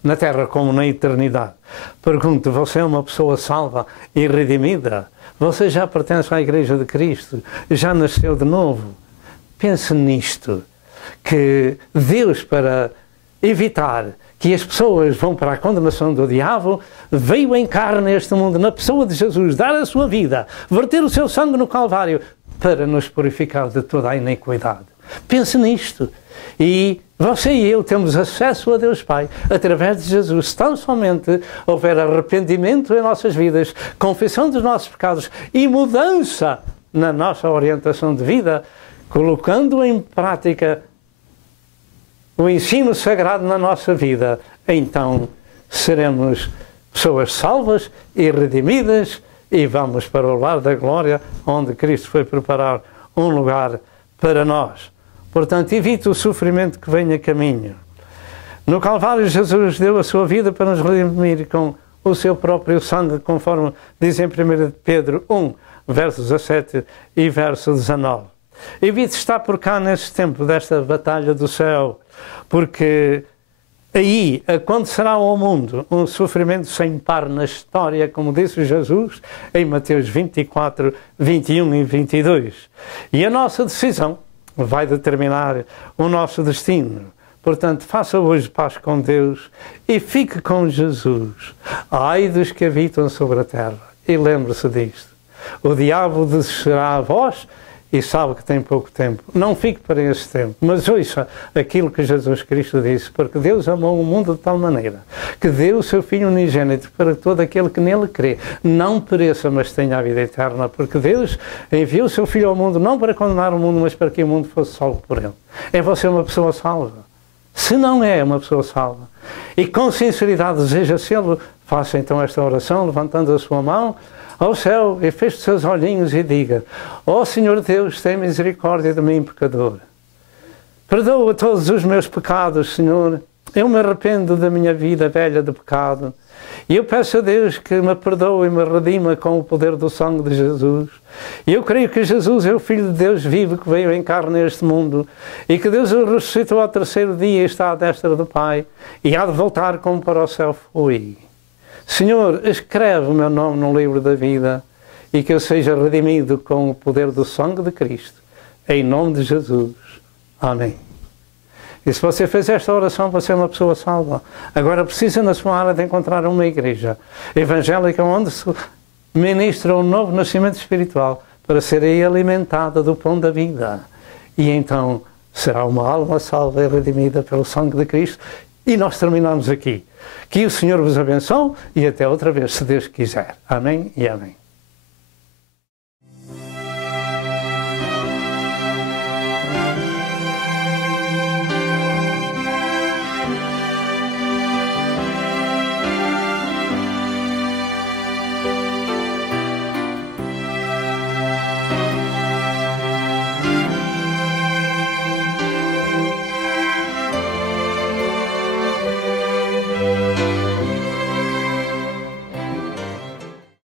na terra, como na eternidade. Pergunto, você é uma pessoa salva e redimida? Você já pertence à Igreja de Cristo? Já nasceu de novo? Pense nisto, que Deus, para evitar que as pessoas vão para a condenação do diabo, veio em carne neste mundo, na pessoa de Jesus, dar a sua vida, verter o seu sangue no Calvário, para nos purificar de toda a iniquidade. Pense nisto. E você e eu temos acesso a Deus Pai através de Jesus. Tão somente houver arrependimento em nossas vidas, confissão dos nossos pecados e mudança na nossa orientação de vida, colocando em prática o ensino sagrado na nossa vida, então seremos pessoas salvas e redimidas e vamos para o lar da glória, onde Cristo foi preparar um lugar para nós. Portanto, evite o sofrimento que vem a caminho. No Calvário, Jesus deu a sua vida para nos redimir com o seu próprio sangue, conforme diz em 1 Pedro 1, verso 17 e verso 19. Evite estar por cá nesse tempo desta batalha do céu, porque aí acontecerá ao mundo um sofrimento sem par na história, como disse Jesus em Mateus 24, 21 e 22. E a nossa decisão vai determinar o nosso destino. Portanto, faça hoje paz com Deus e fique com Jesus. Ai dos que habitam sobre a terra. E lembre-se disto. O diabo descerá a vós e sabe que tem pouco tempo. Não fique para esse tempo, mas ouça aquilo que Jesus Cristo disse, porque Deus amou o mundo de tal maneira que deu o seu Filho unigênito para todo aquele que nele crê, não pereça, mas tenha a vida eterna, porque Deus enviou o seu Filho ao mundo não para condenar o mundo, mas para que o mundo fosse salvo por ele. É você uma pessoa salva? Se não é uma pessoa salva e com sinceridade deseja sê-lo, faça então esta oração, levantando a sua mão ao céu e feche os seus olhinhos e diga: ó Senhor Deus, tem misericórdia de mim, pecador. Perdoa todos os meus pecados, Senhor. Eu me arrependo da minha vida velha de pecado. E eu peço a Deus que me perdoe e me redima com o poder do sangue de Jesus. E eu creio que Jesus é o Filho de Deus vivo que veio em carne neste mundo e que Deus o ressuscitou ao terceiro dia e está à destra do Pai e há de voltar como para o céu foi. Senhor, escreve o meu nome no livro da vida e que eu seja redimido com o poder do sangue de Cristo. Em nome de Jesus. Amém. E se você fez esta oração, você é uma pessoa salva. Agora precisa na sua área de encontrar uma igreja evangélica onde se ministra um novo nascimento espiritual para ser aí alimentada do pão da vida. E então será uma alma salva e redimida pelo sangue de Cristo. E nós terminamos aqui. Que o Senhor vos abençoe e até outra vez, se Deus quiser. Amém e amém.